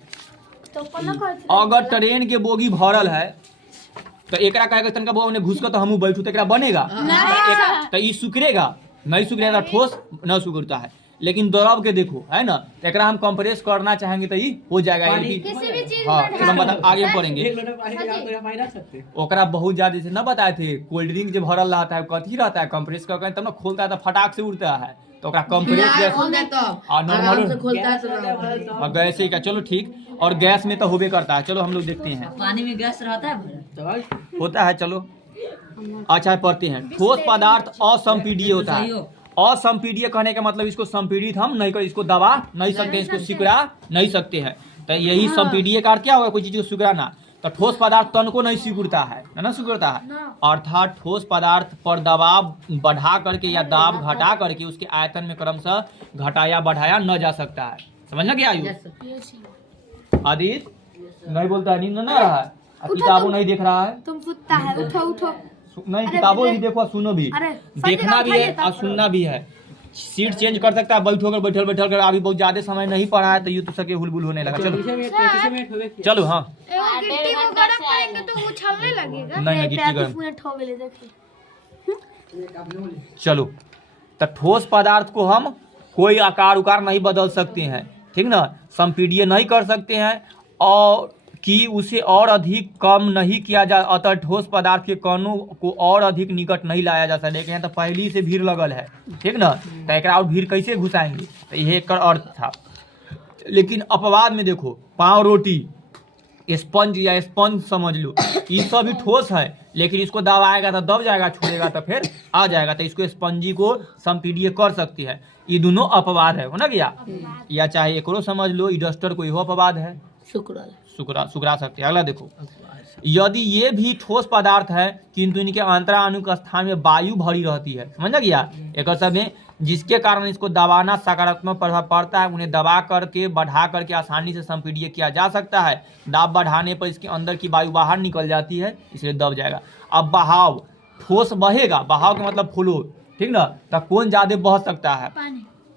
अगर ट्रेन के बोगी भरल है तो एकरा कहेगा तनका बोग ने घुस कर तो हमू बैठू तो एकरा बनेगा, तो ये सुकरेगा नहीं, सुकरेगा ठोस न सुकरता है। लेकिन द्रव के देखो है ना, तो एकरा हम कंप्रेस करना चाहेंगे तो ये हो जाएगा। हाँ चलो हम बता आगे पढ़ेंगे। ओकरा बहुत ज्यादा से न बताए थे, कोल्ड ड्रिंक जो भरल रहता है कथी रहता है, कंप्रेस करके तब ना खोलता है तो फटाक से उड़ता है, तो ओकरा कंप्रेस गैस और गैस ही का। चलो ठीक, और गैस में तो होबे करता है। चलो हम लोग देखते हैं, पानी में गैस रहता है होता है। चलो अच्छा पढ़ते हैं। ठोस पदार्थ असंपीडीय होता है। असंपीडीय कहने का मतलब इसको संपीड़ित हम नहीं कर, इसको दबा नहीं सकते, इसको सिकुड़ा नहीं सकते हैं। तो यही संपीडीय का अर्थ क्या होगा, कोई चीज को सिकुड़ाना। तो ठोस पदार्थ तन को नहीं सिकुड़ता है, ना सिकुड़ता है, अर्थात ठोस पदार्थ पर दबाव बढ़ा करके या दाब घटा करके उसके आयतन में क्रमशः घटाया बढ़ाया न जा सकता है। समझना क्या आयु आदित्य नहीं बोलता है, नींद ना रहा है, किताबों नहीं देख रहा है, तुम कुत्ता है, उठो उठो। नहीं किताबों भी देखो, सुनो भी, देखना भी है और सुनना भी है। सीट चेंज कर सकता है, बैठो बैठल बैठल कर। अभी बहुत ज्यादा समय नहीं पढ़ा है तो ये तो सके हुलबुल होने लगा। चलो चलो हाँ गिट्टी को गरम करेंगे तो उछलने लगेगा। नहीं गिट्टी गरम। ठोगले देखिए। चलो तो ठोस पदार्थ को हम कोई आकार उकार नहीं बदल सकते हैं, ठीक ना, संपीडीय नहीं कर सकते हैं, और कि उसे और अधिक कम नहीं किया जा, अतः ठोस पदार्थ के कणों को और अधिक निकट नहीं लाया जा सकता। देखें तो पहली से भीड़ लगल है, ठीक ना, तो एक और भीड़ कैसे घुसाएंगे, तो यह एक अर्थ था। लेकिन अपवाद में देखो, पाव रोटी, स्पंज या स्पंज समझ लो, ये सब भी ठोस है, लेकिन इसको दबाएगा तो दब जाएगा, छोड़ेगा तो फिर आ जाएगा, तो इसको स्पंजी को संपीड़ित कर सकती है। ये दोनों अपवाद है ना गया, या चाहे एकरो समझ लो, इडस्टर को यहो अपवाद है, सुकरा सकते हैं। अगला देखो, यदि ये भी ठोस पदार्थ है किंतु इनके अंतराणु के स्थान में वायु भरी रहती है, समझ गया, एक सब में, जिसके कारण इसको दबाना सकारात्मक प्रभाव पड़ता है। उन्हें दबा करके बढ़ा करके आसानी से संपीड़ित किया जा सकता है। दाब बढ़ाने पर इसके अंदर की वायु बाहर निकल जाती है, इसलिए दब जाएगा। अब बहाव, ठोस बहेगा, बहाव का मतलब फ्लो, ठीक ना, तो कौन ज्यादा बह सकता है,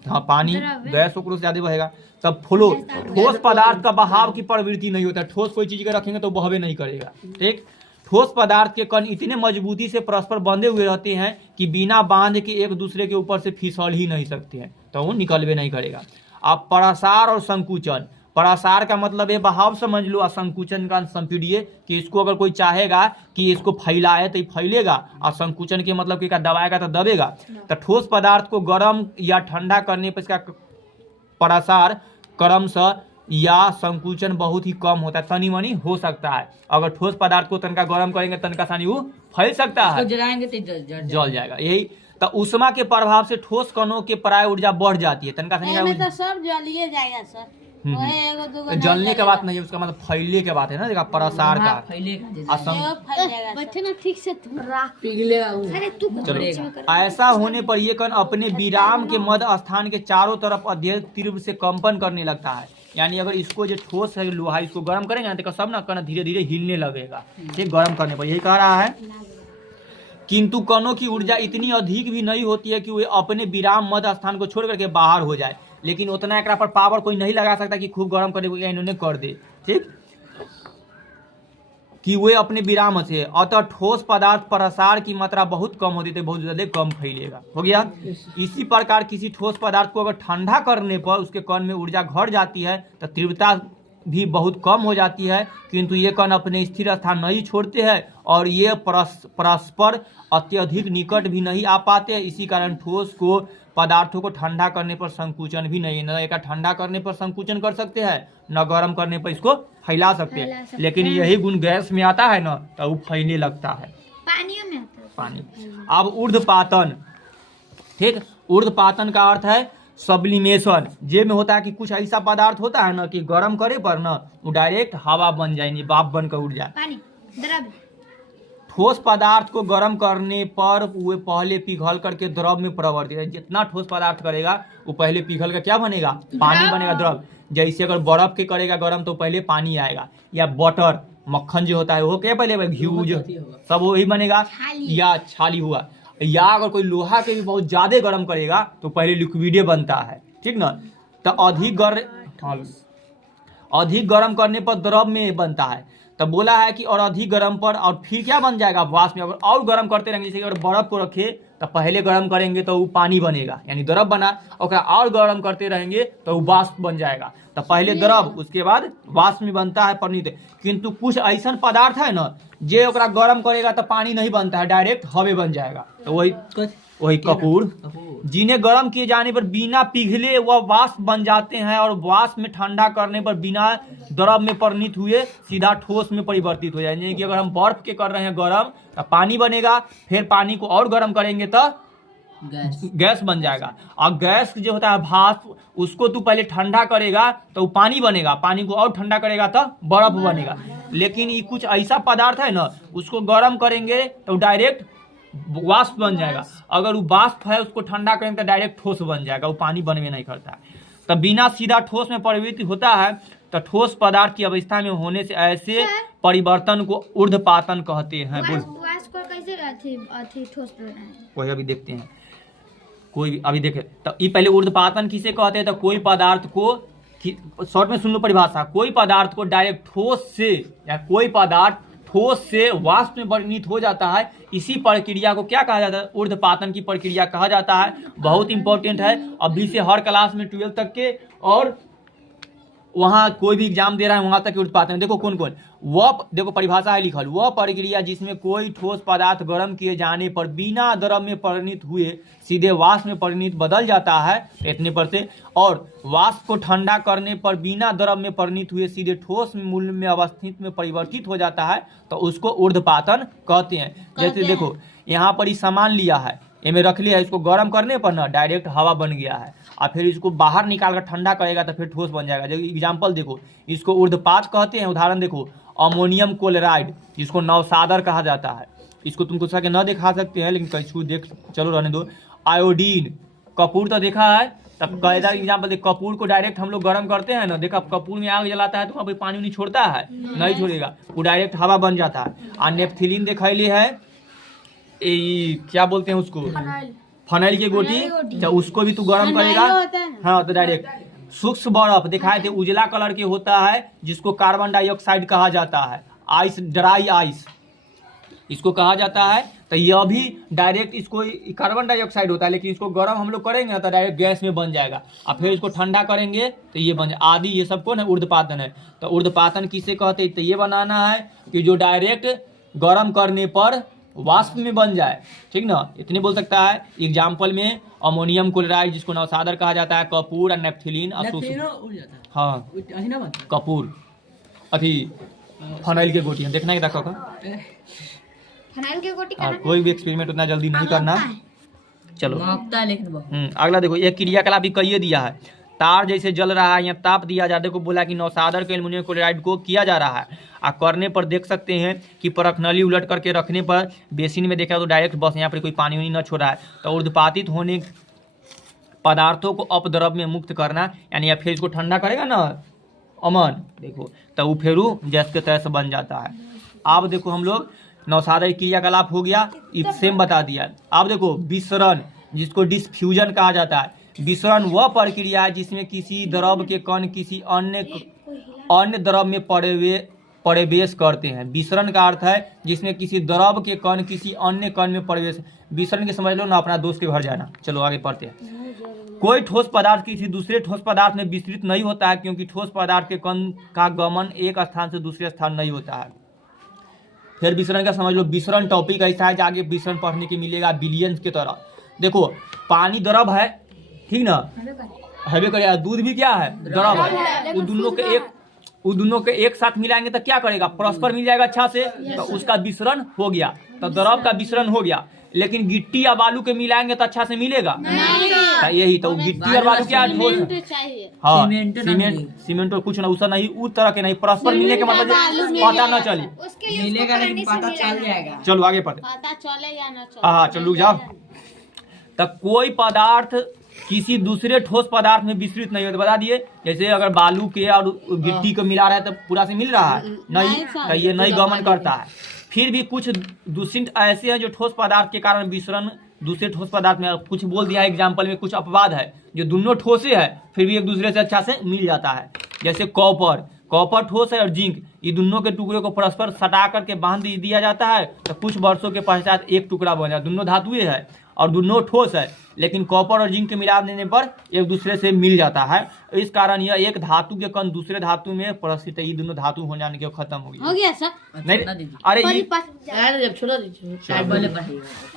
हाँ पानी, गैस ओकरो से ज्यादा बहेगा। तब फ्लो, ठोस पदार्थ का बहाव की प्रवृत्ति नहीं होता, ठोस कोई चीज का रखेंगे तो बहवे नहीं करेगा, ठीक। ठोस पदार्थ के कण इतने मजबूती से परस्पर बंधे हुए रहते हैं कि बिना बांध के एक दूसरे के ऊपर से फिसल ही नहीं सकते हैं, तो वो निकलवे नहीं करेगा। अब प्रसार और संकुचन, प्रसार का मतलब ये बहाव समझ लो, और संकुचन का संपीड़ित, कि इसको अगर कोई चाहेगा कि इसको फैलाए तो ये फैलेगा, और संकुचन के मतलब कि दबाएगा तो दबेगा। तो ठोस पदार्थ को गर्म या ठंडा करने पर इसका प्रसार क्रमशः या संकुचन बहुत ही कम होता है, तनी मनी हो सकता है। अगर ठोस पदार्थ को तनका गर्म करेंगे तनका सानी वो फैल सकता है, जलाएंगे तो जल जाएगा। यही तो उष्मा के प्रभाव से ठोस कणों के प्राय ऊर्जा बढ़ जाती है, तनका सानी तो सब जलिए जाएगा सर, वही एगो दूगो तो जलने के बात नहीं है, उसका मतलब फैलने के बात है ना, देखा प्रसार का फैलेगा, बैठे ना ठीक से थोड़ा, पिघलेगा। अरे तू चलो, ऐसा होने पर ये कण अपने विराम के मध्य स्थान के चारों तरफ अत्यधिक तीव्र से कंपन करने लगता है। यानी अगर इसको जो ठोस है लोहा, इसको गर्म करेंगे ना तो सब ना कण धीरे धीरे हिलने लगेगा, ठीक, गर्म करने पर, यही कह रहा है। किंतु कणों की ऊर्जा इतनी अधिक भी नहीं होती है कि वे अपने विराम मध्य स्थान को छोड़ करके बाहर हो जाए, लेकिन उतना एक पर पावर कोई नहीं लगा सकता कि खूब गर्म करने को इन्होंने कर दे, ठीक, कि वे अपने विराम से। अतः ठोस पदार्थ प्रसार की मात्रा बहुत कम होती है, बहुत ज्यादा कम फैलेगा, हो गया। इसी प्रकार किसी ठोस पदार्थ को अगर ठंडा करने पर उसके कण में ऊर्जा घट जाती है तो तीव्रता भी बहुत कम हो जाती है, किंतु ये कण अपने स्थिर स्थान नहीं छोड़ते हैं और ये परस्पर अत्यधिक निकट भी नहीं आ पाते। इसी कारण ठोस को पदार्थों को ठंडा करने पर संकुचन भी नहीं, न एक ठंडा करने पर संकुचन कर सकते हैं, न गर्म करने पर इसको फैला सकते हैं। लेकिन यही गुण गैस में आता है ना, तो वो फैलने लगता है, पानियों में आता है। पानी। अब ऊर्ध्वपातन, ठीक, ऊर्ध्वपातन का अर्थ है सब्लिमेशन। जे में होता है कि कुछ ऐसा पदार्थ होता है ना कि गर्म करे पर ना वो डायरेक्ट हवा बन जाए, भाप बनकर उड़ जाए। पानी, द्रव, ठोस पदार्थ को गर्म करने पर वो पहले पिघल करके द्रव में परिवर्तित है। जितना ठोस पदार्थ करेगा वो पहले पिघल कर क्या बनेगा, पानी बनेगा, द्रव। जैसे अगर बर्फ के करेगा गर्म तो पहले पानी आएगा, या बटर मक्खन जो होता है वो क्या पहले घी जो सब वही बनेगा, या छाली हुआ, या अगर कोई लोहा के भी बहुत ज्यादा गर्म करेगा तो पहले लिक्विडे बनता है, ठीक ना। तो अधिक गर्म करने पर द्रव में बनता है। तब बोला है कि और अधिक गर्म पर और फिर क्या बन जाएगा, वाष्प में। अगर और गर्म करते रहेंगे, जैसे अगर बर्फ को रखे तो पहले गर्म करेंगे तो वो पानी बनेगा यानी द्रव बना, और गर्म करते रहेंगे तो वो वाष्प बन जाएगा। तो पहले द्रव, उसके बाद वाष्प में बनता है परिणित। किंतु कुछ ऐसा पदार्थ है ना जे ओकरा गर्म करेगा तो पानी नहीं बनता है, डायरेक्ट हवे बन जाएगा। तो वही कपूर, जिन्हें गर्म किए जाने पर बिना पिघले वह वाष्प बन जाते हैं और वाष्प में ठंडा करने पर बिना द्रव में परिणित हुए सीधा ठोस में परिवर्तित हो जाए। यानी कि अगर हम बर्फ के कर रहे हैं गर्म तो पानी बनेगा, फिर पानी को और गर्म करेंगे तो गैस बन जाएगा। और गैस जो होता है भाप, उसको तू पहले ठंडा करेगा तो पानी बनेगा, पानी को और ठंडा करेगा तो बर्फ बनेगा। लेकिन ये कुछ ऐसा पदार्थ है ना, उसको गर्म करेंगे तो डायरेक्ट वाष्प बन जाएगा। अगर वो वाष्प है उसको ठंडा करेंगे तो डायरेक्ट ठोस बन जाएगा, वो पानी बनवे नहीं करता। तो बिना सीधा ठोस में परिवर्तित होता है। तो ठोस पदार्थ की अवस्था में होने से ऐसे परिवर्तन को ऊर्ध्वपातन कहते हैं। वाष्प को कैसे ठोस बनाए, वही अभी देखते हैं। कोई अभी देखे तो ये पहले ऊर्ध्वपातन किसे कहते हैं, तो कोई पदार्थ को, शॉर्ट में सुन लो परिभाषा, कोई पदार्थ को डायरेक्ट ठोस से, या कोई पदार्थ ठोस से वाष्प में परिणित हो जाता है, इसी प्रक्रिया को क्या कहा जाता है, ऊर्ध्वपातन की प्रक्रिया कहा जाता है। बहुत इंपॉर्टेंट है, अभी से हर क्लास में 12 तक के और वहाँ कोई भी एग्जाम दे रहा है वहाँ तक उत्पादन। देखो कौन कौन, वह देखो परिभाषा है लिखल, वह प्रक्रिया जिसमें कोई ठोस पदार्थ गर्म किए जाने पर बिना द्रव में परिणत हुए सीधे वाष्प में परिणत बदल जाता है, इतने पर से, और वाष्प को ठंडा करने पर बिना द्रव में परिणत हुए सीधे ठोस मूल्य में अवस्थित में परिवर्तित हो जाता है, तो उसको ऊर्ध्वपातन कहते हैं। जैसे देखो यहाँ पर ही सामान लिया है, इनमें रख लिया है, इसको गर्म करने पर ना डायरेक्ट हवा बन गया है, और फिर इसको बाहर निकाल कर ठंडा करेगा तो फिर ठोस बन जाएगा। जब एग्जाम्पल देखो, इसको ऊर्ध्वपात कहते हैं। उदाहरण देखो, अमोनियम क्लोराइड जिसको नवसादर कहा जाता है, इसको तुमको सके न दिखा सकते हैं लेकिन कहीं देख चलो रहने दो। आयोडीन, कपूर तो देखा है, तब कायदा एग्जाम्पल देख, कपूर को डायरेक्ट हम लोग गर्म करते हैं ना, देखा कपूर में आग जलाता है तो वहाँ पे पानी नहीं छोड़ता है, नहीं छोड़ेगा, वो डायरेक्ट हवा बन जाता है। और नेफ्थिलीन दिखाई है, क्या बोलते हैं उसको, फनाइल की गोटी, तो उसको भी तू गर्म करेगा, हाँ तो डायरेक्ट। सूक्ष्म बर्फ दिखाए थे, उजला कलर के होता है जिसको कार्बन डाइऑक्साइड कहा जाता है, आइस, ड्राई आइस इसको कहा जाता है। तो यह भी डायरेक्ट इसको कार्बन डाइऑक्साइड होता है, लेकिन इसको गर्म हम लोग करेंगे तो डायरेक्ट गैस में बन जाएगा, और फिर इसको ठंडा करेंगे तो ये बन आदि, ये सब को ना ऊर्ध्वपातन है। तो ऊर्ध्वपातन किसे कहते हैं, तो ये बनाना है कि जो डायरेक्ट गर्म करने पर वाष्प में बन जाए, ठीक ना, इतने बोल सकता है। एग्जाम्पल में अमोनियम क्लोराइड जिसको नवसादर कहा जाता है, कपूर और नेफ्थिलीन, हाँ कपूर, अभी फनाइल के गोटी देखना ही देखा फनाइल की गोटी हाँ, कोई भी एक्सपेरिमेंट उतना जल्दी नहीं करना। चलो अगला देखो, एक क्रियाकलाप भी कहिए दिया है, तार जैसे जल रहा है या ताप दिया जा, देखो बोला कि नवसादर के एल्युमिनियम क्लोराइड को किया जा रहा है, और करने पर देख सकते हैं कि परखनली उलट करके रखने पर बेसिन में देखा तो डायरेक्ट बस यहाँ पर कोई पानी वानी न छोड़ा है। तो ऊर्ध्वपातित होने पदार्थों को अपद्रव में मुक्त करना, यानी या फिर इसको ठंडा करेगा ना अमन, देखो तो वो फिर गैस के तरह से बन जाता है। अब देखो हम लोग नवसादर क्रियाकलाप हो गया, सेम बता दिया। अब देखो विसरण जिसको डिसफ्यूजन कहा जाता है, विसरण वह प्रक्रिया है जिसमें किसी द्रव के कण किसी अन्य द्रव में प्रवेश करते हैं। विसरण का अर्थ है जिसमें किसी द्रव के कण किसी अन्य कण में प्रवेश, विसरण के समझ लो ना, अपना दोस्त के घर जाना। चलो आगे पढ़ते हैं। कोई ठोस पदार्थ किसी दूसरे ठोस पदार्थ में विस्तृत नहीं होता है, क्योंकि ठोस पदार्थ के कण का गमन एक स्थान से दूसरे स्थान नहीं होता है। फिर विसरण का समझ लो, विसरण टॉपिक ऐसा है आगे विसरण पढ़ने के मिलेगा बिलियंस की तरह। देखो पानी द्रव है, ठीक ना, हवे करेगा, दूध भी क्या है, द्रव है। वो दोनों के एक साथ मिलाएंगे तो क्या करेगा, परस्पर मिल जाएगा अच्छा से, तो उसका विसरण हो गया, तो द्रव का विसरण हो गया। लेकिन गिट्टी या बालू के मिलाएंगे तो अच्छा से मिलेगा, तो यही तो गिट्टी और बालू क्या ठोस है, हाँ सीमेंट और कुछ ना उसा नहीं, उस तरह के नहीं, परस्पर मिलने के मतलब पता न चले, मिलेगा लेकिन पता चल जाएगा। चलो आगे पढ़ते, पता चले या न चले, हाँ चलो जाओ। तो कोई पदार्थ किसी दूसरे ठोस पदार्थ में विस्तृत नहीं होता, बता दिए। जैसे अगर बालू के और गिट्टी को मिला रहा है तो पूरा से मिल रहा है नहीं, तो ये नहीं गमन करता है। फिर भी कुछ दूषित ऐसे हैं जो ठोस पदार्थ के कारण विसरण दूसरे ठोस पदार्थ में, कुछ बोल दिया है एग्जाम्पल में, कुछ अपवाद है जो दोनों ठोसे है फिर भी एक दूसरे से अच्छा से मिल जाता है। जैसे कॉपर ठोस है और जिंक, ये दोनों के टुकड़े को परस्पर सटा करके बांध दिया जाता है, तो कुछ वर्षों के पश्चात एक टुकड़ा बन जाता है। दोनों धातुएं है और दोनों ठोस है, लेकिन कॉपर और जिंक के मिला देने पर एक दूसरे से मिल जाता है। इस कारण यह एक धातु के कण दूसरे धातु में परिस्थित है, ये दोनों धातु हो जाने के खत्म हो गया हो गया सर। नहीं, अरे छोड़ दीजिए। पहले पढ़िएगा।